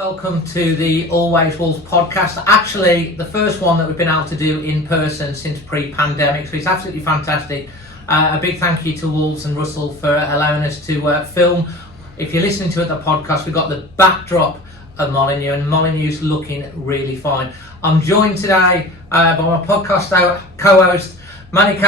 Welcome to the Always Wolves podcast. Actually, the first one that we've been able to do in person since pre-pandemic, so it's absolutely fantastic. A big thank you to Wolves and Russell for allowing us to film. If you're listening to the podcast, we've got the backdrop of Molineux, and Molineux's looking really fine. I'm joined today by my podcast co-host, Manny,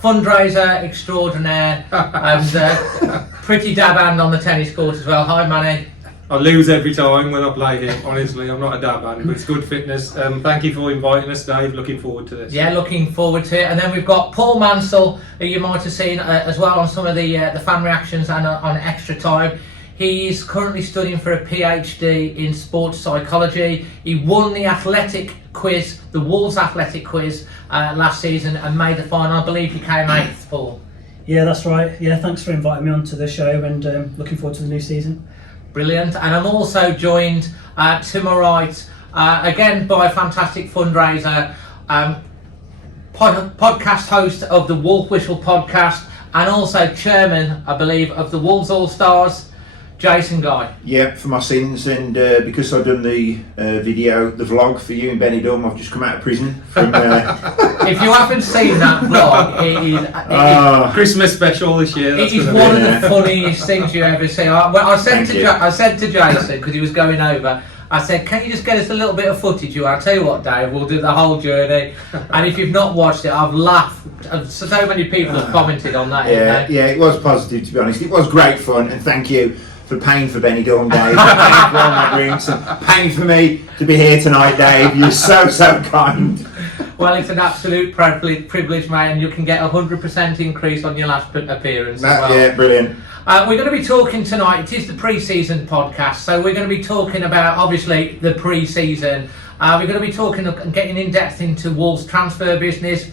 fundraiser extraordinaire, and pretty dab hand on the tennis court as well. Hi, Manny. I lose every time when I play here, honestly. I'm not a dab hand, but it's good fitness. Thank you for inviting us, Dave. Looking forward to this. Yeah, looking forward to it. And then we've got Paul Mansell, who you might have seen as well on some of the fan reactions and on Extra Time. He's currently studying for a PhD in sports psychology. He won the athletic quiz, the Wolves athletic quiz last season and made the final. I believe he came 8th, Paul. Yeah, that's right. Yeah, thanks for inviting me onto the show and looking forward to the new season. Brilliant. And I'm also joined to my right, again by a fantastic fundraiser, podcast host of the Wolf Whistle podcast and also chairman, I believe, of the Wolves All-Stars, Jason Guy. Yeah, for my sins, and because I've done the vlog for you in Benidorm, I've just come out of prison. From, if you haven't seen that vlog, it is Christmas special this year. It is one of the funniest things you ever see. I said to Jason, because he was going over, I said, can you just get us a little bit of footage? I'll tell you what, Dave, we'll do the whole journey. And if you've not watched it, I've laughed. So many people have commented on that. Yeah, it was positive, to be honest. It was great fun, and thank you for paying for Benidorm, Dave, paying for all my drinks, and paying for me to be here tonight, Dave. You're so kind. Well, it's an absolute privilege, mate, and you can get a 100% increase on your last appearance as well. Yeah, brilliant. We're going to be talking tonight, it is the pre-season podcast, so we're going to be talking about, obviously, the pre-season. We're going to be talking and getting in-depth into Wolves' transfer business.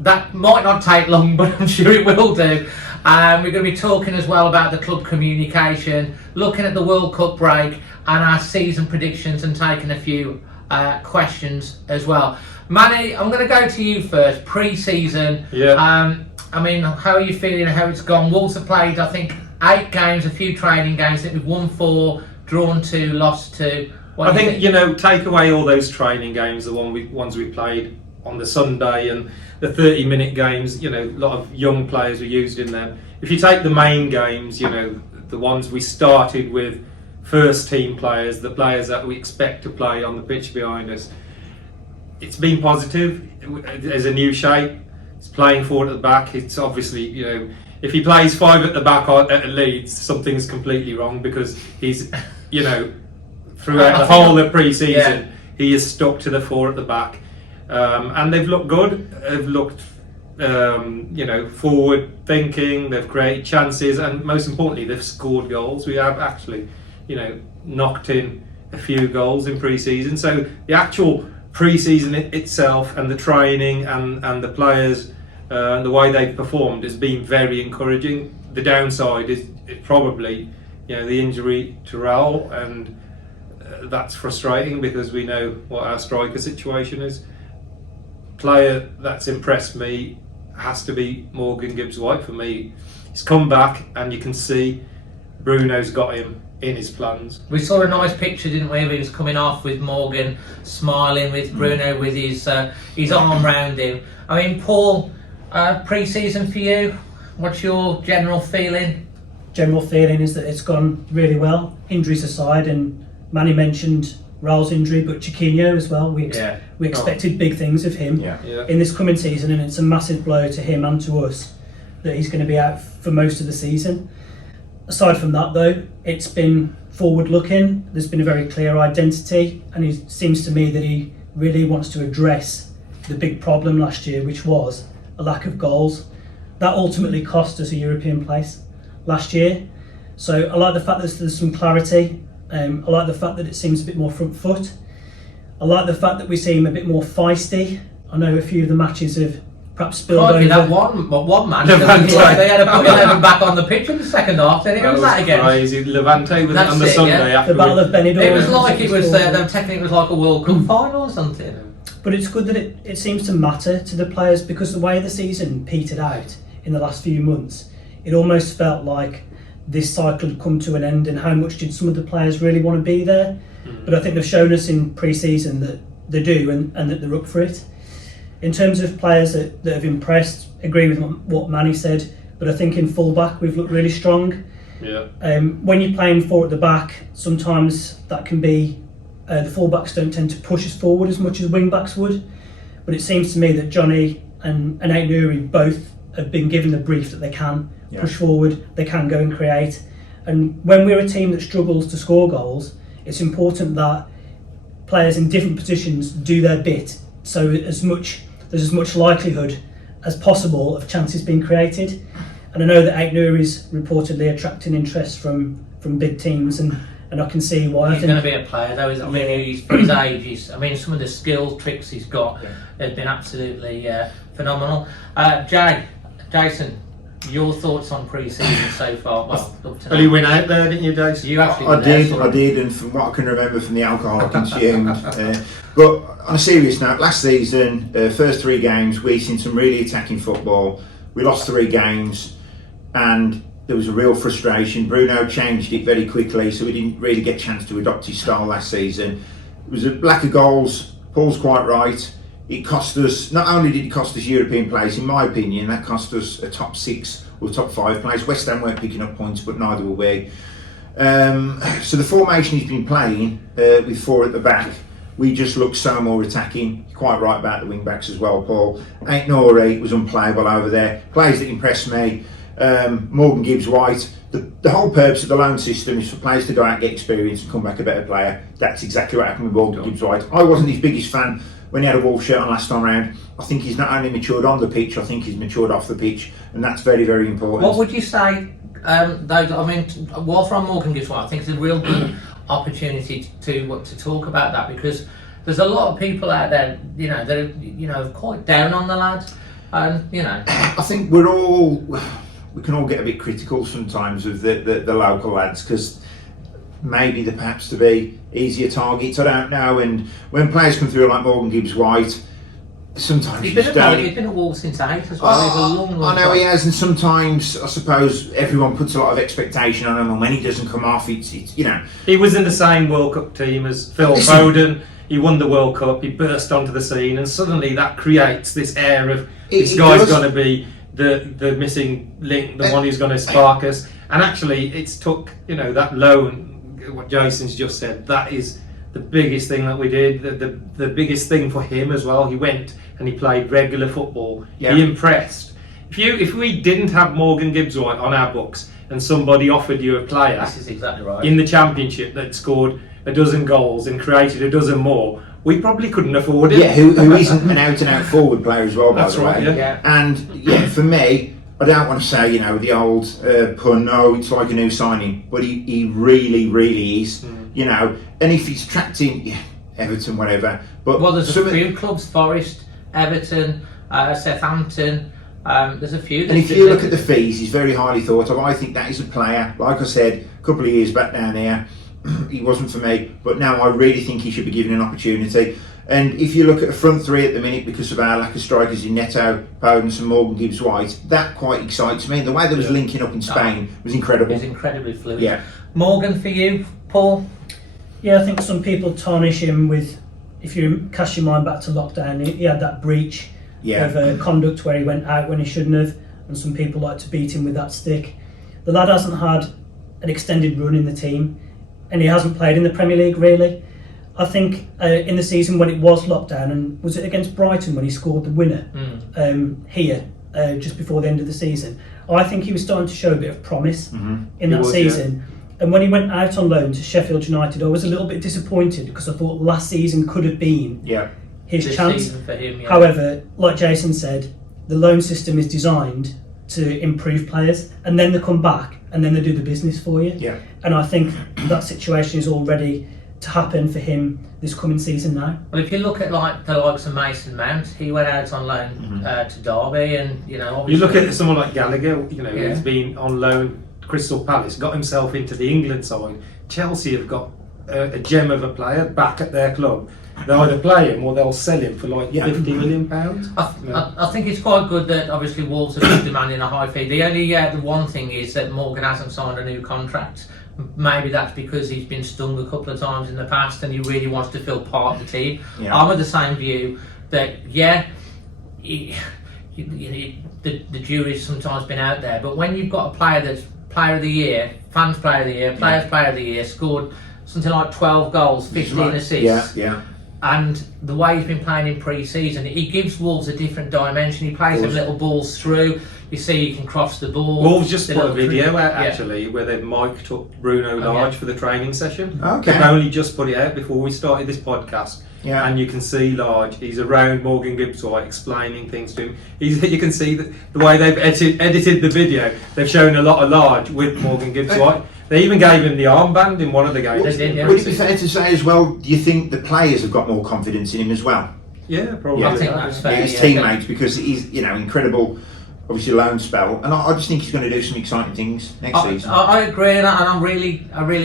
That might not take long, but I'm sure it will do. We're going to be talking as well about the club communication, looking at the World Cup break and our season predictions and taking a few questions as well. Manny, I'm going to go to you first. Pre-season. Yeah. I mean, how are you feeling? How it's gone? Wolves have played, I think, 8 games, a few training games. I think we've won 4, drawn 2, lost 2. I think, take away all those training games, the ones we played on the Sunday and the 30-minute games, a lot of young players were used in them. If you take the main games, the ones we started with, first team players, the players that we expect to play on the pitch behind us, it's been positive. There's a new shape. It's playing forward at the back. It's obviously, if he plays 5 at the back at Leeds, something's completely wrong because he's, throughout the whole of pre-season, he is stuck to the 4 at the back. And they've looked good. They've looked, forward thinking. They've created chances, and most importantly, they've scored goals. We have actually, knocked in a few goals in pre-season. So the actual pre-season itself and the training and the players and the way they've performed has been very encouraging. The downside is probably, the injury to Raul, and that's frustrating because we know what our striker situation is. Player that's impressed me has to be Morgan Gibbs-White for me. He's come back and you can see Bruno's got him in his plans. We saw a nice picture, didn't we? He was coming off with Morgan, smiling with Bruno with his arm round him. I mean, Paul, pre-season for you, what's your general feeling? General feeling is that it's gone really well, injuries aside, and Manny mentioned Raul's injury, but Chiquinho as well. We expected big things of him in this coming season, and it's a massive blow to him and to us that he's going to be out for most of the season. Aside from that, though, it's been forward-looking. There's been a very clear identity, and it seems to me that he really wants to address the big problem last year, which was a lack of goals. That ultimately cost us a European place last year. So I like the fact that there's some clarity. I like the fact that it seems a bit more front foot. I like the fact that we seem a bit more feisty. I know a few of the matches have perhaps spilled over. That one match, they had to put 11 back on the pitch in the second half. Then it was that again. Crazy. Levante was on the Sunday after the Battle of Benidorm. It was like it was. They were taking it was like a World Cup final or something. But it's good that it seems to matter to the players, because the way the season petered out in the last few months, it almost felt like this cycle had come to an end and how much did some of the players really want to be there. But I think they've shown us in pre-season that they do and that they're up for it. In terms of players that have impressed, agree with what Manny said, but I think in full-back we've looked really strong. Yeah. When you're playing 4 at the back, sometimes that can be, the full-backs don't tend to push us forward as much as wing-backs would. But it seems to me that Johnny and Aït-Nouri both have been given the brief that they can push forward, they can go and create. And when we're a team that struggles to score goals, it's important that players in different positions do their bit, so there's as much likelihood as possible of chances being created. And I know that Aït-Nouri is reportedly attracting interest from big teams, and I can see why. He's going to be a player though. I mean, he's, for his age, some of the skills, tricks he's got have been absolutely phenomenal. Jason, your thoughts on pre-season so far? Well, you went out there, didn't you, Jason? You actually I did, and from what I can remember from the alcohol I consumed. But on a serious note, last season, first 3 games, we seen some really attacking football. We lost 3 games, and there was a real frustration. Bruno changed it very quickly, so we didn't really get a chance to adopt his style last season. It was a lack of goals. Paul's quite right. It cost us, not only did it cost us European place, in my opinion, that cost us a top 6 or top 5 place. West Ham weren't picking up points, but neither were we. So the formation he's been playing with 4 at the back, we just look so more attacking. You're quite right about the wing backs as well, Paul. Aït-Nouri was unplayable over there. Players that impressed me, Morgan Gibbs-White. The whole purpose of the loan system is for players to go out and get experience and come back a better player. That's exactly what happened with Morgan Gibbs-White. I wasn't his biggest fan when he had a Wolves shirt on last time round. I think he's not only matured on the pitch, I think he's matured off the pitch, and that's very, very important. What would you say, though, I mean, while from Morgan Gibbs-White, I think it's a real good opportunity to talk about that, because there's a lot of people out there, that are, quite down on the lad, and, I think we can all get a bit critical sometimes of the local lads, because maybe they're perhaps to be easier targets, I don't know. And when players come through like Morgan Gibbs-White, sometimes he's been at Wolves since 8 as well. He's a long I know time. he has, and sometimes I suppose everyone puts a lot of expectation on him, and when he doesn't come off, it's He was in the same World Cup team as Phil Foden. He won the World Cup. He burst onto the scene, and suddenly that creates this air of this guy's going to be the missing link, the one who's going to spark us. And actually, it's took that loan. What Jason's just said, that is the biggest thing that we did, the biggest thing for him as well. He went and he played regular football. He impressed. If we didn't have Morgan Gibbs-White on our books and somebody offered you a player, this is exactly right, in the Championship that scored a dozen goals and created a dozen more, we probably couldn't afford it. Yeah, who isn't an out-and-out forward player as well, by That's the right, way. yeah. And for me, I don't want to say, the old pun, it's like a new signing, but he really, really is, and if he's attracting Everton, whatever. But there's a few clubs, Forest, Everton, Southampton, there's a few. And if you look at the fees, he's very highly thought of. I think that is a player, like I said, a couple of years back down there, he wasn't for me, but now I really think he should be given an opportunity. And if you look at a front 3 at the minute, because of our lack of strikers in Neto, Podence and Morgan Gibbs-White, that quite excites me. The way that was linking up in Spain was incredible. It was incredibly fluid. Yeah. Morgan, for you, Paul? Yeah, I think some people tarnish him with, if you cast your mind back to lockdown, he had that breach of conduct where he went out when he shouldn't have, and some people like to beat him with that stick. The lad hasn't had an extended run in the team, and he hasn't played in the Premier League really. I think in the season when it was lockdown, and was it against Brighton when he scored the winner here just before the end of the season, I think he was starting to show a bit of promise in that season. And when he went out on loan to Sheffield United, I was a little bit disappointed because I thought last season could have been his chance. For him, However, like Jason said, the loan system is designed to improve players, and then they come back and then they do the business for you. Yeah. And I think that situation is all ready to happen for him this coming season now. Well, if you look at the likes of Mason Mount, he went out on loan to Derby, and obviously you look at someone like Gallagher, who's been on loan to Crystal Palace, got himself into the England side. Chelsea have got a gem of a player back at their club, they'll either play him or they'll sell him for like £50 million. I think it's quite good that obviously Wolves are just demanding a high fee. The only the one thing is that Morgan hasn't signed a new contract. Maybe that's because he's been stung a couple of times in the past and he really wants to feel part of the team. I'm of the same view that the jury's sometimes been out there, but when you've got a player that's Player of the Year, Fans Player of the Year, Players Player of the Year, scored something like 12 goals, 15 assists. And the way he's been playing in pre-season, he gives Wolves a different dimension. He plays them little balls through. You see he can cross the ball. Wolves just put a video out actually where they've mic'd up Bruno large for the training session. They've only just put it out before we started this podcast. And you can see Large, he's around Morgan Gibbs-White explaining things to him. You can see that the way they've edited the video, they've shown a lot of Large with Morgan Gibbs-White. They even gave him the armband in one of the games. Would it be fair to say as well, do you think the players have got more confidence in him as well? Yeah, probably. I think that's fair. His teammates, because he's incredible, obviously loan spell, and I just think he's going to do some exciting things next season. I agree, and I really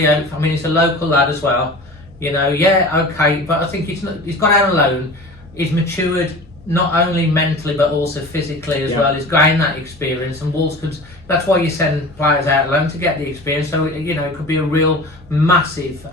hope. I mean, he's a local lad as well. But I think he's gone out on loan. He's matured not only mentally but also physically as well. He's gained that experience, and Wolves could. That's why you send players out alone to get the experience. So it could be a real massive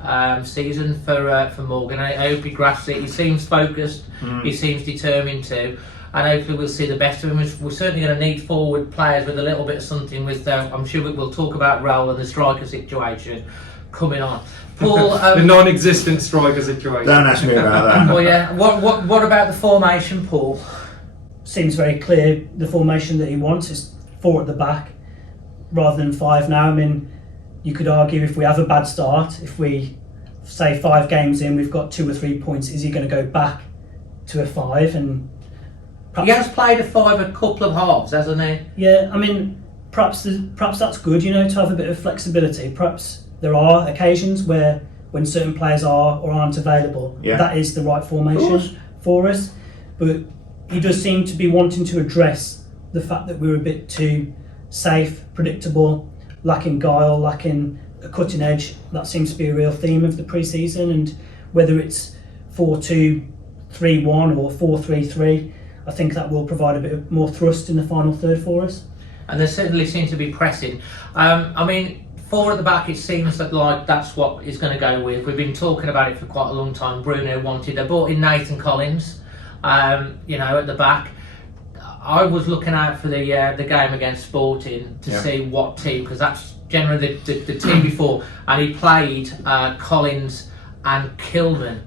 season for Morgan. I hope he grasps it. He seems focused. He seems determined to, and hopefully we'll see the best of him. We're certainly going to need forward players with a little bit of something. I'm sure we'll talk about Raul and the striker situation coming on. Paul, the non-existent striker situation. Don't ask me about that. What about the formation, Paul? Seems very clear. The formation that he wants is 4 at the back rather than 5 now. I mean, you could argue if we have a bad start, if we say 5 games in, we've got 2 or 3 points, is he going to go back to a 5? And he has played a 5 a couple of halves, hasn't he? Yeah, I mean, perhaps that's good, to have a bit of flexibility. Perhaps there are occasions when certain players are or aren't available, that is the right formation for us. But he does seem to be wanting to address the fact that we're a bit too safe, predictable, lacking guile, lacking a cutting edge. That seems to be a real theme of the pre-season, and whether it's 4-2-3-1 or 4-3-3, I think that will provide a bit more thrust in the final third for us. And there certainly seems to be pressing. 4 at the back, it seems that that's what he's going to go with. We've been talking about it for quite a long time. Bruno wanted. They brought in Nathan Collins, at the back. I was looking out for the game against Sporting to see what team, because that's generally the team before, and he played Collins and Kilman.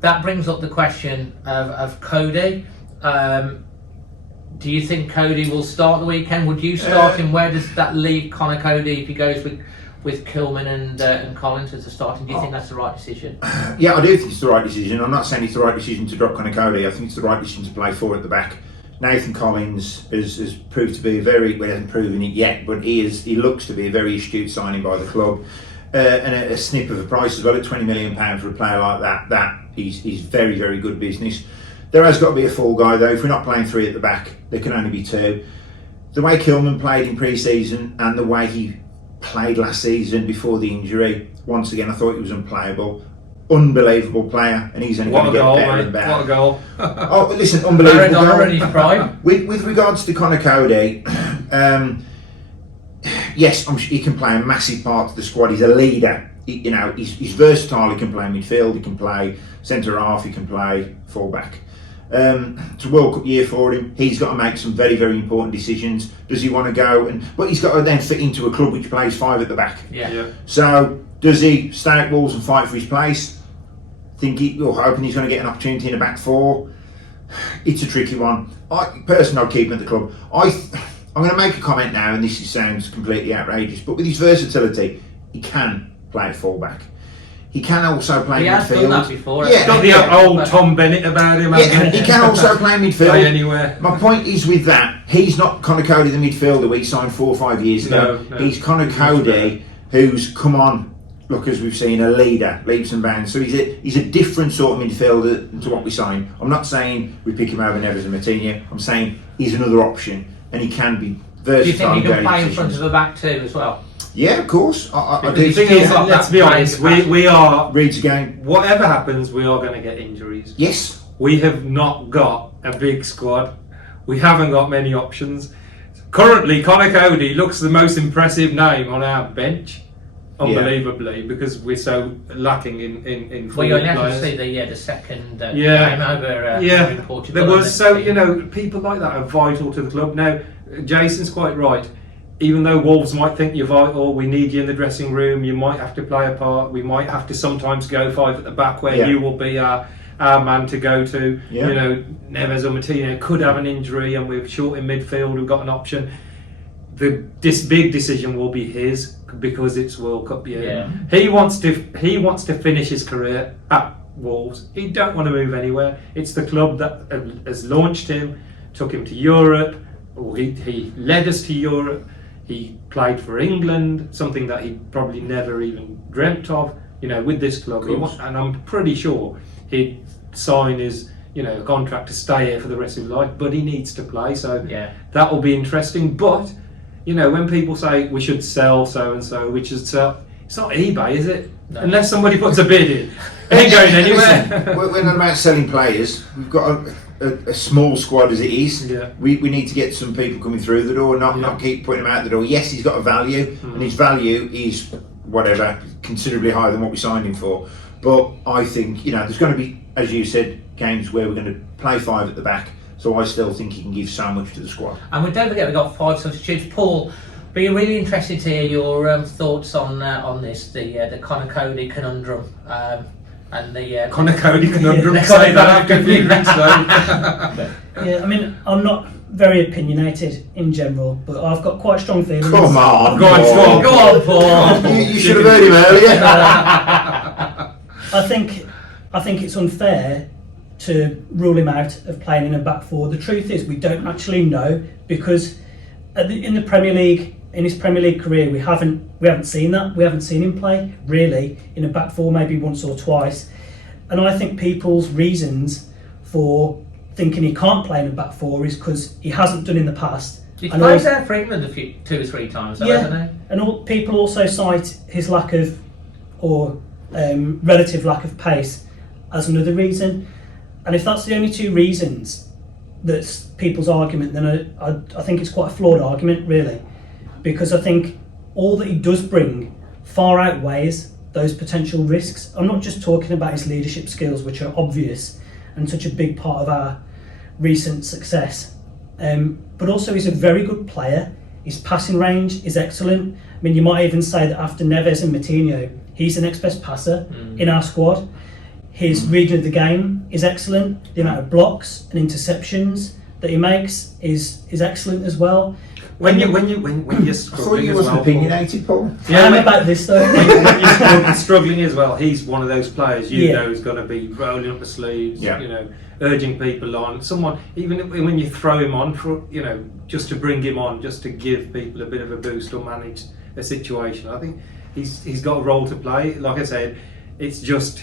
That brings up the question of Coady. Do you think Coady will start the weekend? Would you start him? Where does that leave Conor Coady if he goes with Kilman and Collins as a starting? Do you think that's the right decision? Yeah, I do think it's the right decision. I'm not saying it's the right decision to drop Conor Coady. I think it's the right decision to play 4 at the back. Nathan Collins has proved to be he hasn't proven it yet, but he looks to be a very astute signing by the club. And a snip of a price as well at £20 million for a player like that. That is very, very good business. There has got to be a full guy though. If we're not playing 3 at the back, there can only be 2. The way Kilman played in pre-season and the way he played last season before the injury, once again I thought he was unplayable. Unbelievable player, and he's only going to get better and better. What a goal! Oh, listen, unbelievable goal. With regards to Conor Coady, yes, he can play a massive part of the squad. He's a leader. He's versatile. He can play midfield. He can play centre half. He can play full back. It's a World Cup year for him. He's got to make some very, very important decisions. Does he want to go but he's got to then fit into a club which plays 5 at the back. Yeah. So does he stay at Wolves and fight for his place? Hoping he's going to get an opportunity in a back 4. It's a tricky one. Personally, I'd keep him at the club. I'm going to make a comment now, and this sounds completely outrageous, but with his versatility, he can play at full back. He can also play midfield. He has done that before. Yeah, got the old Tom Bennett about him. Yeah, he can also play midfield. Play anywhere. My point is with that, he's not Conor Coady, the midfielder we signed 4 or 5 years ago. No. He's Conor Coady, who's come on. Look, as we've seen, a leader, leaps and bounds. So he's a different sort of midfielder to what we signed. I'm not saying we pick him over Neves and Martinez. I'm saying he's another option, and he can be versatile. Do you think he can play in front of the back too as well? Yeah, of course. I Because do. the thing is, let's be honest, we are, Reads again. whatever happens, we are going to get injuries. Yes. We have not got a big squad. We haven't got many options. Currently, Conor Coady looks the most impressive name on our bench, unbelievably, because we're so lacking in Well, you forward only have to players. see the second game over in Portugal. There was, so, you know, people like that are vital to the club. Now, Jason's quite right. Even though Wolves might think you're vital, we need you in the dressing room, you might have to play a part, we might have to sometimes go 5 at the back where you will be our man to go to. You know, Neves or Martino could have an injury and we're short in midfield, we've got an option. This big decision will be his because it's World Cup year. He wants to finish his career at Wolves. He don't want to move anywhere. It's the club that has launched him, took him to Europe, or he led us to Europe. He played for England, something that he probably never even dreamt of, you know, with this club. And I'm pretty sure he'd sign his, you know, contract to stay here for the rest of his life, but he needs to play, so that will be interesting. But, you know, when people say we should sell so-and-so, we should sell, it's not eBay, is it? No. Unless somebody puts a bid in. It ain't going anywhere. We're not about selling players. We've got a small squad as it is. We need to get some people coming through the door, not keep putting them out the door. Yes, he's got a value, and his value is whatever, considerably higher than what we signed him for. But I think, you know, there's going to be, as you said, games where we're going to play 5 at the back. So I still think he can give so much to the squad. And we don't forget we've got 5 substitutes. Paul, be really interested to hear your thoughts on this, the Conor Coady conundrum. And the Conor Coady conundrum. Say that after a few weeks though. Yeah, I mean, I'm not very opinionated in general, but I've got quite strong feelings. Come on, go on, Paul. You should have heard him earlier. I think it's unfair to rule him out of playing in a back 4. The truth is, we don't actually know, because in the Premier League, in his Premier League career, we haven't seen that. We haven't seen him play really in a back 4, maybe once or twice. And I think people's reasons for thinking he can't play in a back 4 is because he hasn't done in the past. He's played there for England 2 or 3 times, hasn't he? And people also cite his lack of, or relative lack of pace as another reason. And if that's the only 2 reasons that's people's argument, then I think it's quite a flawed argument, really. Because I think all that he does bring far outweighs those potential risks. I'm not just talking about his leadership skills, which are obvious and such a big part of our recent success, but also he's a very good player. His passing range is excellent. I mean, you might even say that after Neves and Martino, he's the next best passer in our squad. His reading of the game is excellent. The amount of blocks and interceptions that he makes is excellent as well. When you're I thought you wasn't opinionated, Paul. Yeah, I'm about this though. when you're struggling as well, he's one of those players you know is going to be rolling up the sleeves, you know, urging people on. Someone, even when you throw him on for, you know, just to bring him on, just to give people a bit of a boost or manage a situation. I think he's got a role to play. Like I said, it's just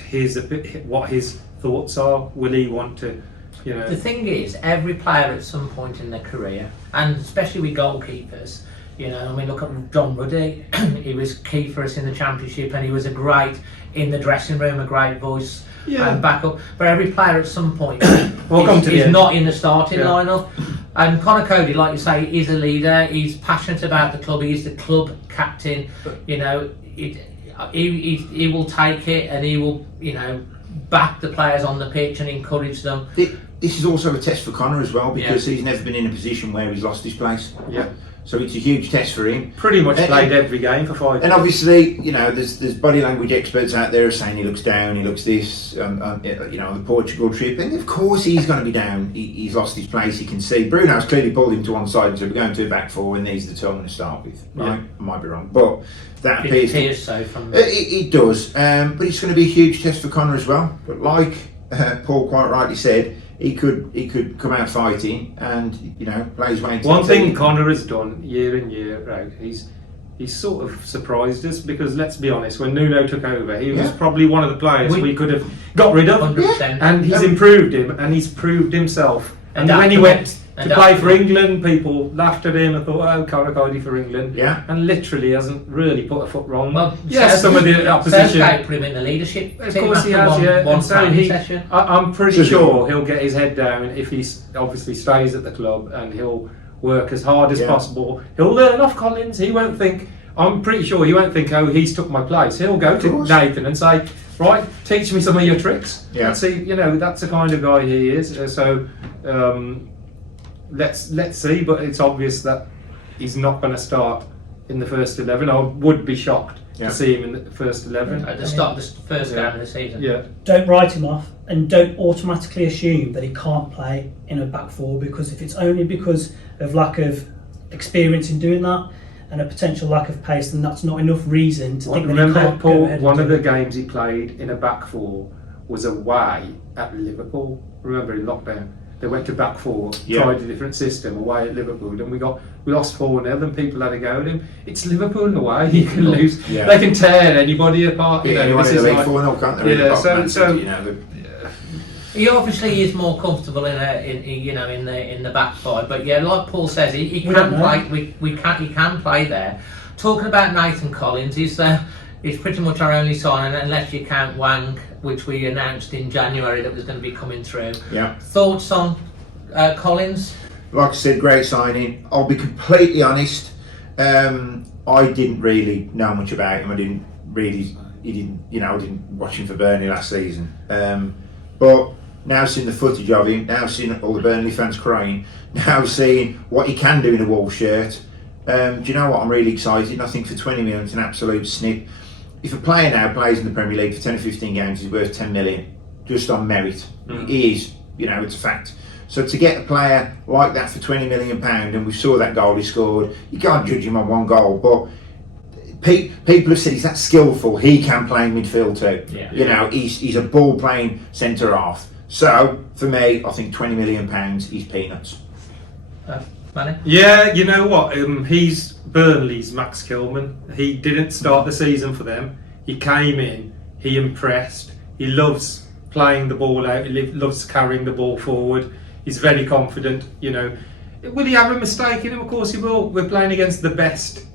what his thoughts are. Will he want to? You know. The thing is, every player at some point in their career, and especially with goalkeepers, you know, I mean, look at John Ruddy. He was key for us in the Championship, and he was a great in the dressing room, a great voice and backup. But every player at some point is not in the starting lineup. And Conor Coady, like you say, is a leader. He's passionate about the club. He's the club captain. You know, he will take it, and he will, you know, back the players on the pitch and encourage them. This is also a test for Conor as well, because he's never been in a position where he's lost his place. So it's a huge test for him. Pretty much played every game for 5 years. And obviously, you know, there's body language experts out there saying he looks down, he looks this, you know, the Portugal trip. And of course he's going to be down. He's lost his place, you can see. Bruno's clearly pulled him to one side and said, we're going to a back 4 and these are the 2 I'm going to start with. Right? I might be wrong. But that appears so from... It does. But it's going to be a huge test for Conor as well. But like Paul quite rightly said, he could come out fighting and, you know, play his way into one thing Conor has done year in year out, he's sort of surprised us, because let's be honest, when Nuno took over, he was probably one of the players we could have got rid of, 100%. and he's improved him and he's proved himself. And when he went to play for England. People laughed at him and thought, oh, Conor Coady for England. Yeah. And literally hasn't really put a foot wrong. Well, yes, some of the opposition. Southgate put him in the leadership. Of course he has, yeah. One And so session. I'm pretty sure he'll get his head down if he obviously stays at the club, and he'll work as hard as possible. He'll learn off Collins. He won't think. I'm pretty sure he won't think, oh, he's took my place. He'll go to Nathan and say, right, teach me some of your tricks. Yeah. Let's see, that's the kind of guy he is. Let's see. But it's obvious that he's not going to start in the first 11. I would be shocked to see him in the first 11 at the start of the first game of the season. Yeah. Don't write him off, and don't automatically assume that he can't play in a back four, because if it's only because of lack of experience in doing that and a potential lack of pace, then that's not enough reason to think that he can't Paul, go ahead. one of the games he played in a back four was away at Liverpool. Remember, in lockdown, they went to back four, tried a different system away at Liverpool, and we lost 4-0, and people had a go at him. It's Liverpool away, you can lose. Yeah. They can tear anybody apart. Anyone in the league 4-0, can't they? He obviously is more comfortable in the back five, but like Paul says, he can play. He can play there. Talking about Nathan Collins, he's pretty much our only signing, unless you count Wang, which we announced in January that was going to be coming through. Yeah. Thoughts on Collins? Like I said, great signing. I'll be completely honest. I didn't really know much about him. I didn't watch him for Burnley last season. But now seeing the footage of him, now seeing all the Burnley fans crying, now seeing what he can do in a Wolves shirt, do you know what? I'm really excited. I think for 20 million, it's an absolute snip. If a player now plays in the Premier League for 10 or 15 games, he's worth 10 million just on merit. He is, it's a fact. So to get a player like that for £20 million, and we saw that goal he scored, you can't judge him on one goal, but people have said he's that skillful, he can play midfield too. Yeah. He's a ball playing centre half. So for me, I think £20 million is peanuts. Manny? Yeah, you know what? He's Burnley's Max Kilman. He didn't start the season for them. He came in, he impressed. He loves playing the ball out. He loves carrying the ball forward. He's very confident. Will he have a mistake in him? Of course he will. We're playing against the best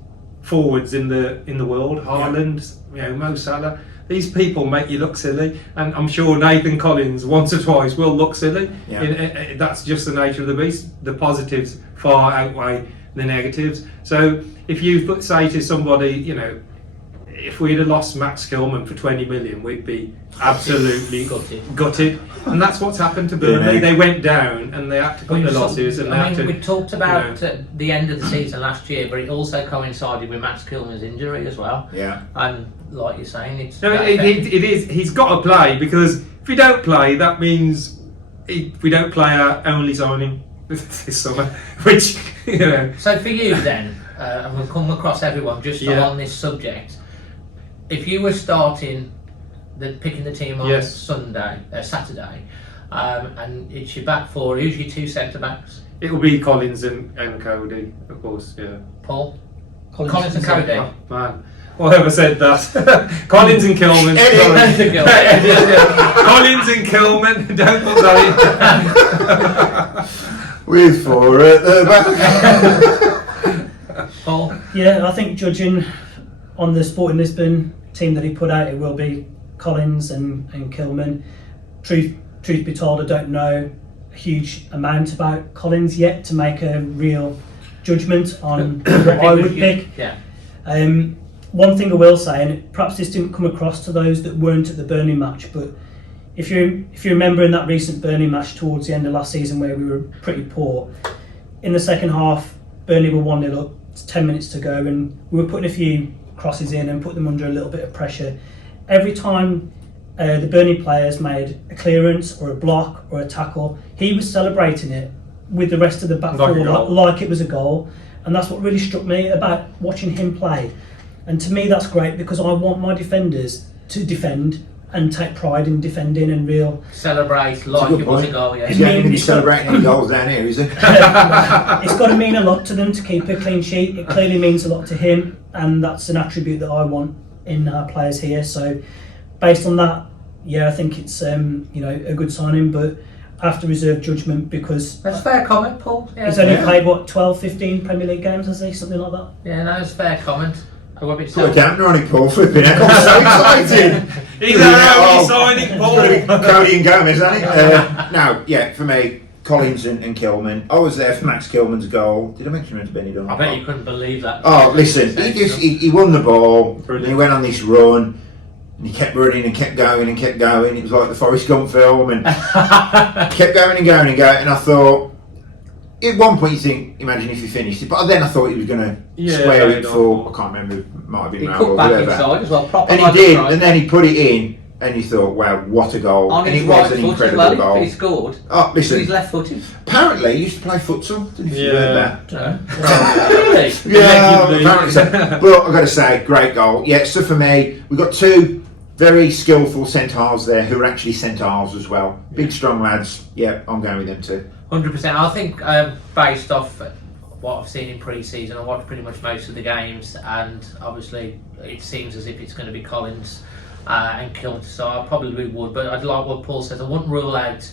forwards in the world. Haaland, Mo Salah. These people make you look silly, and I'm sure Nathan Collins once or twice will look silly. Yeah. That's just the nature of the beast. The positives far outweigh the negatives. So if you say to somebody, if we'd have lost Max Kilman for 20 million, we'd be absolutely gutted. And that's what's happened to Burnley. They went down and they had to cut the losses. We talked about the end of the season last year, but it also coincided with Max Kilman's injury as well. Yeah. And like you're saying, it is. He's got to play, because if he don't play, that means we don't play our only signing this summer. Which So for you then, and we'll come across everyone just on this subject. If you were picking the team on Saturday, and it's your back four, who's your two centre backs? It will be Collins and Coady, of course. Yeah. Paul. Collins and Coady. Oh, man, whoever said that? Collins and Kilman. Collins and Kilman. Don't put that in. With four at the back. Paul. Yeah, I think judging on the Sporting Lisbon team that he put out, it will be Collins and Kilman. Truth be told, I don't know a huge amount about Collins yet to make a real judgment on what I would pick. Yeah. One thing I will say, and perhaps this didn't come across to those that weren't at the Burnley match, but if you remember in that recent Burnley match towards the end of last season where we were pretty poor, in the second half Burnley were 1-0 up, it's 10 minutes to go, and we were putting a few crosses in and put them under a little bit of pressure. Every time the Burnley players made a clearance or a block or a tackle, he was celebrating it with the rest of the back four like it was a goal. And that's what really struck me about watching him play. And to me that's great, because I want my defenders to defend and take pride in defending and celebrate like it was a goal. Yeah. He's not going to be celebrating any goals down here, is he? It's got to mean a lot to them to keep a clean sheet. It clearly means a lot to him, and that's an attribute that I want in our players here. So based on that, I think it's a good signing. But have to reserve judgment because That's a fair comment, Paul. Yeah. he's only played, 12, 15 Premier League games, has he? Something like that? Yeah, no, it's a fair comment. I won't be Put a dampener on it, Paul, flipping out. I'm so excited. He's our signing, Paul. Coady and Gomez, hasn't it? Now, yeah, for me, Collins and Kilman. I was there for Max Kilman's goal. Did I mention him to Benny Dunn? I bet you couldn't believe that. Oh, listen, he won the ball, and he went on this run, and he kept running and kept going and kept going. It was like the Forrest Gump film, and kept going and going and going. And I thought, at one point you think, imagine if he finished it, but then I thought he was going to square it for, I can't remember, it might have been He Mal cut or back whatever. inside as well, proper. And he did, and then he put it in, and you thought, wow, what a goal. On And his it was right an foot as incredible well, goal. he scored. Oh, listen, He's left footed. apparently he used to play futsal. Don't know if you heard that. Really? Yeah, apparently so. But I've got to say, great goal. Yeah, so for me, we've got two very skillful centre-halves there who are actually centre-halves as well. Big, strong lads. Yeah, I'm going with them too. 100%. I think based off what I've seen in pre-season, I watched pretty much most of the games, and obviously it seems as if it's going to be Collins and Kilman, so I probably would. But I'd like what Paul says. I wouldn't rule out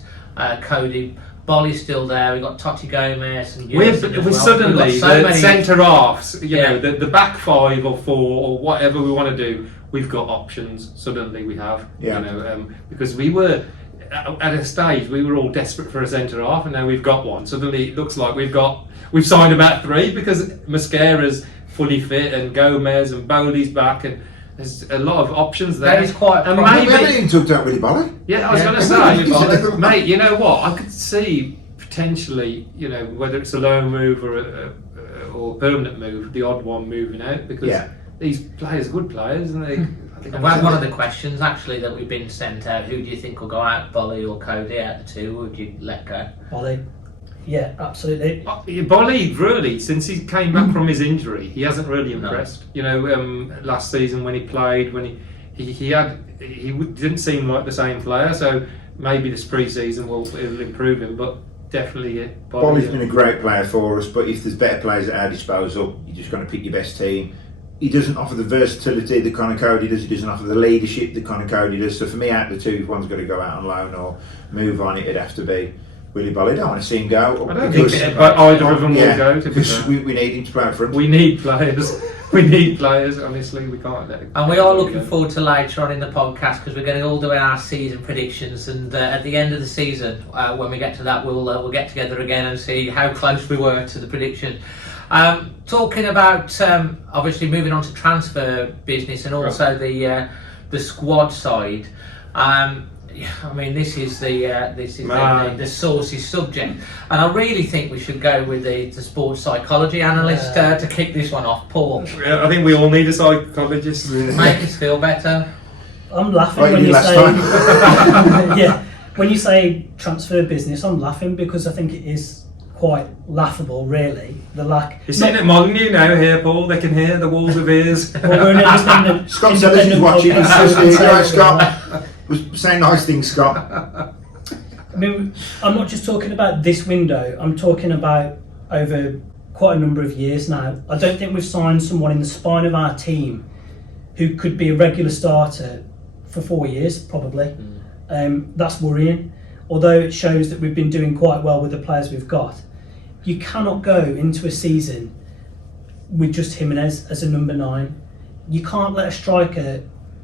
Coady. Bolly's still there. We've got Totti Gomez and We're suddenly so the many centre halves, you know, the back five or four or whatever we want to do. We've got options. Suddenly we have, you know, because we were at a stage we were all desperate for a centre half, and now we've got one. Suddenly it looks like we've signed about three because Mosquera's fully fit and Gomez and Bowley's back, and there's a lot of options there. That is quite. We haven't even talked about Willy Bolly. Yeah, I was going to say, mate, you know what? I could see potentially, you know, whether it's a loan move or a permanent move, the odd one moving out, because these players are good players, and they. One of the questions actually that we've been sent out: who do you think will go out, Bolly or Coady? Out of the two, would you let go? Bolly. Yeah, absolutely. Bolly, really, since he came back from his injury, he hasn't really impressed. You know, last season when he played, when he didn't seem like the same player. So maybe this pre-season it'll improve him, but definitely Bolly's been a great player for us. But if there's better players at our disposal, you're just going to pick your best team. He doesn't offer the versatility that Conor Coady does. He doesn't offer the leadership that Conor Coady does. So for me, out of the two, if one's got to go out on loan or move on, it'd have to be Willy Bolly. I don't want to see him go. I don't think either of them will go. Because we need him to play for him. We need players. We need players. Honestly, we can't let it. And we are looking forward to later on in the podcast because we're going to all do our season predictions. And at the end of the season, when we get to that, we'll get together again and see how close we were to the prediction. Talking about obviously moving on to transfer business and also the squad side. I mean, this is the saucy subject, and I really think we should go with the sports psychology analyst to kick this one off, Paul. I think we all need a psychologist. Make us feel better. I'm laughing when you say when you say transfer business. I'm laughing because I think it is quite laughable, really. The lack. You're sitting at Molineux now here, Paul. They can hear the walls of ears. Scott Sellers is watching. Right, Scott. Was saying nice things, Scott. I mean, I'm not just talking about this window. I'm talking about over quite a number of years now. I don't think we've signed someone in the spine of our team who could be a regular starter for 4 years, probably. That's worrying. Although it shows that we've been doing quite well with the players we've got. You cannot go into a season with just Jimenez as a number 9. You can't let a striker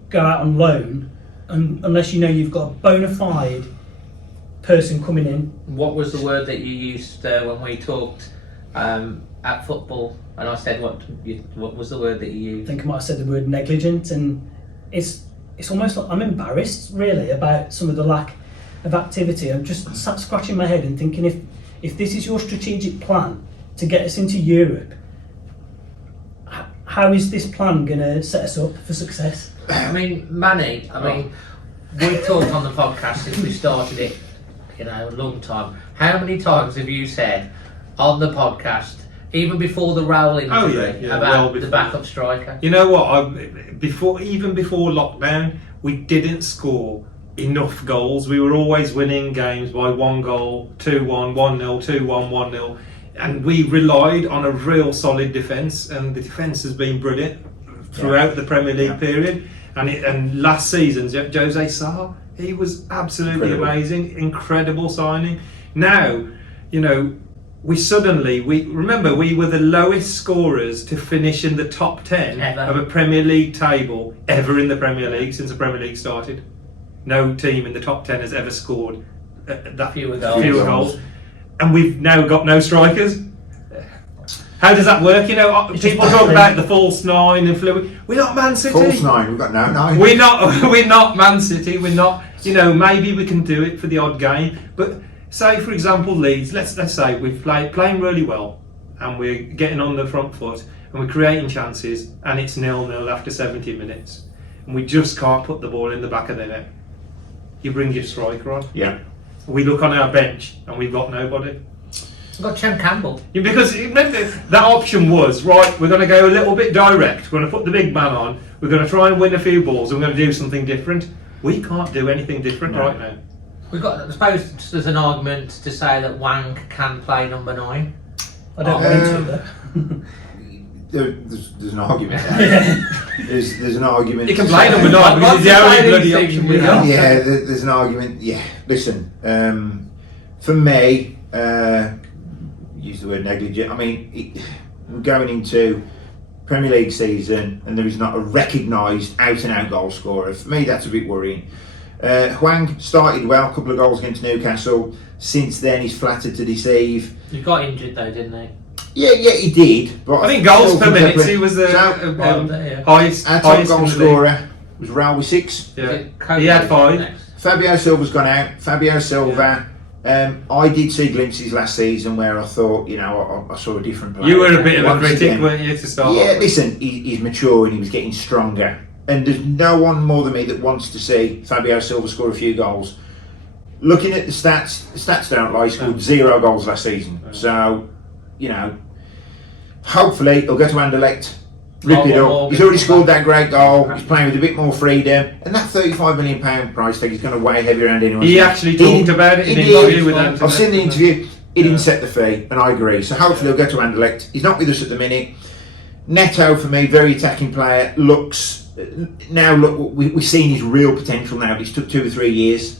go out on loan unless you know you've got a bona fide person coming in. What was the word that you used when we talked at football? And I said, what was the word that you used? I think I might have said the word negligent, and it's almost like I'm embarrassed really about some of the lack of activity. I'm just sat scratching my head and thinking, if this is your strategic plan to get us into Europe, how is this plan going to set us up for success? I mean, Manny, we talked on the podcast since we started it, a long time. How many times have you said on the podcast, even before the Raul injury, about the backup striker? You know what? Even before lockdown, we didn't score enough goals. We were always winning games by 1 goal, 2-1, 1-0, 2-1, 1-0, and we relied on a real solid defence, and the defence has been brilliant throughout the Premier League period. And last season, Jose Sarr, He was absolutely amazing, incredible signing. Now, you know, we remember we were the lowest scorers to finish in the top 10 of a Premier League table ever in the Premier League since the Premier League started. No team in the top 10 has ever scored that fewer goals. And we've now got no strikers. How does that work? You know, people talk about the false nine and fluid. We're not Man City. False nine. We've got no nine. We're not Man City. We're not. You know, maybe we can do it for the odd game, but say, for example, Leeds. Let's say we've playing really well, and we're getting on the front foot, and we're creating chances, and it's 0-0 after 70 minutes, and we just can't put the ball in the back of the net. You bring your striker on. Yeah. We look on our bench, and we've got nobody. We've got Chem Campbell. Yeah, because remember, that option was, right, we're going to go a little bit direct, we're going to put the big man on, we're going to try and win a few balls, and we're going to do something different. We can't do anything different right now. We've got, I suppose there's an argument to say that Wang can play number 9. I don't want to There's an argument there. There's an argument. You can play number 9 because it's the only bloody option we have. Yeah, there's an argument. Yeah, listen, for me, use the word negligent. I mean, we're going into Premier League season and there is not a recognised out-and-out goal scorer. For me, that's a bit worrying. Hwang started well, a couple of goals against Newcastle. Since then, he's flattered to deceive. He got injured though, didn't he? Yeah, he did. But I think goals per minute, he was the highest. Our top goal scorer was Raul with 6. Yeah. He had 5. Fabio Silva's gone out. Fabio Silva. I did see glimpses last season where I thought, you know, I saw a different player. You were a bit of a critic, weren't you, to start? Yeah, listen, he's mature and he was getting stronger. And there's no one more than me that wants to see Fabio Silva score a few goals. Looking at the stats don't lie. He scored 0 goals last season. So, you know, hopefully he'll go to Anderlecht, rip it up. He's already scored that great goal. He's playing with a bit more freedom. And that £35 million price tag is going to weigh heavy around anyone. He actually talked about it in an interview with Anderlecht. I've seen the interview. He didn't set the fee, and I agree. So hopefully he'll go to Anderlecht. He's not with us at the minute. Neto, for me, very attacking player. We've seen his real potential now. It's took 2 or 3 years.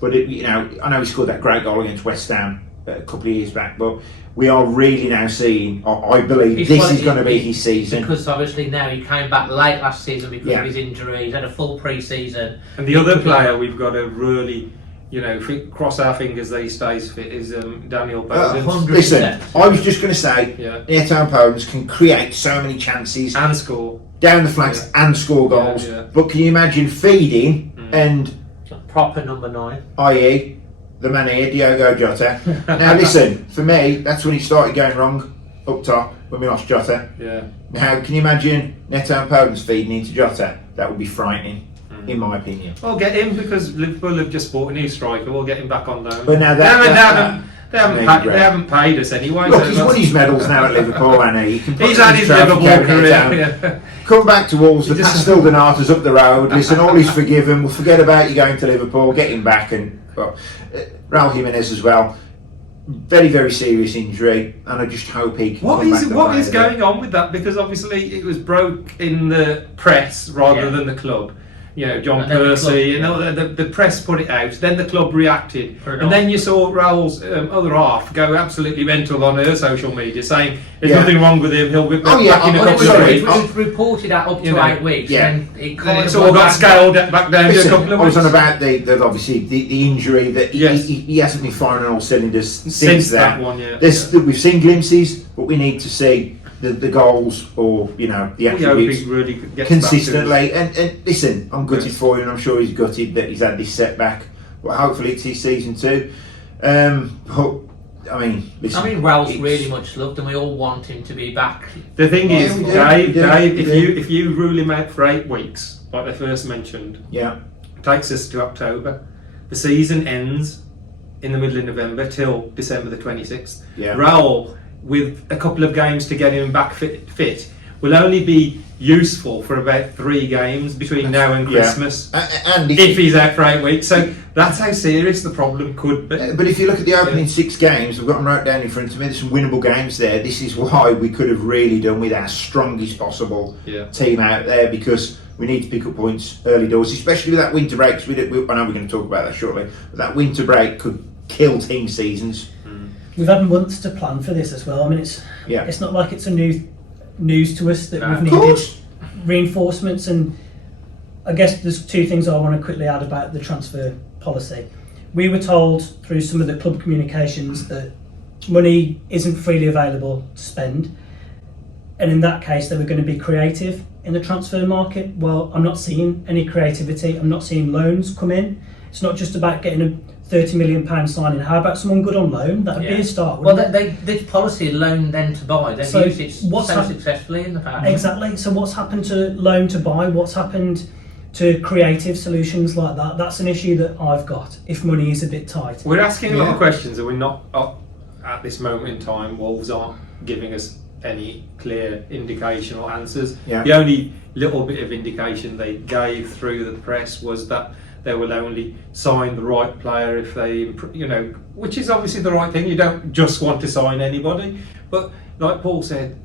But, I know he scored that great goal against West Ham a couple of years back, but we are really now seeing, I believe, this is going to be his season. Because obviously now he came back late last season because of his injury. He's had a full pre-season. And the other player we've got to really, cross our fingers that he stays fit is Daniel Podence. Listen, I was just going to say, Neto and Podence can create so many chances. And score. Down the flanks and score goals. But can you imagine feeding and... proper number 9. I.e. the man here, Diogo Jota. Now listen, for me, that's when he started going wrong up top when we lost Jota. Yeah. Now, can you imagine Neto and Podence feeding into Jota? That would be frightening, in my opinion. Well, get him because Liverpool have just bought a new striker. We'll get him back on loan. But now they haven't paid us anyway. Look, he's won his medals now at Liverpool, and he's had his Liverpool career. Come back to Wolves, the Pastel Donata's up the road. Listen, all is forgiven. We'll forget about you going to Liverpool. Get him back, and Raul Jimenez as well. Very, very serious injury, and I just hope he can. What is going on with that? Because obviously it was broke in the press rather than the club. John Percy, the press put it out, then the club reacted, and then you saw Raul's other half go absolutely mental on her social media saying there's nothing wrong with him, he'll be back in a couple of weeks. It was reported out up to 8 weeks, and it's all got scaled back down to a couple of weeks. I was on about the injury that he hasn't been firing on all cylinders since that one. We've seen glimpses, but we need to see the goals or the attributes really consistently. And listen, I'm gutted for him, and I'm sure he's gutted that he's had this setback. But hopefully it's his season too. But I mean, Raul's really much loved, and we all want him to be back. The thing is, Dave, if you rule him out for 8 weeks, like they first mentioned, it takes us to October. The season ends in the middle of November till December the 26th. Raul, with a couple of games to get him back fit will only be useful for about 3 games between now and Christmas, and if he's out for 8 weeks. So that's how serious the problem could be. But if you look at the opening 6 games, I've got them wrote down in front of me, there's some winnable games there. This is why we could have really done with our strongest possible team out there, because we need to pick up points early doors, especially with that winter break. 'Cause I know we're going to talk about that shortly, but that winter break could kill team seasons. We've had months to plan for this as well. I mean, it's not like it's a new news to us that we've needed reinforcements. And I guess there's two things I want to quickly add about the transfer policy. We were told through some of the club communications that money isn't freely available to spend, and in that case they were going to be creative in the transfer market. Well, I'm not seeing any creativity. I'm not seeing loans come in. It's not just about getting a £30 million signing. How about someone good on loan? That would be a start. Well, this policy, loan then to buy, they've used it so successfully in the past. Exactly. So what's happened to loan to buy? What's happened to creative solutions like that? That's an issue that I've got if money is a bit tight. We're asking a lot of questions and we're not, at this moment in time, Wolves aren't giving us any clear indication or answers. The only little bit of indication they gave through the press was that they will only sign the right player if they, which is obviously the right thing. You don't just want to sign anybody, but like Paul said,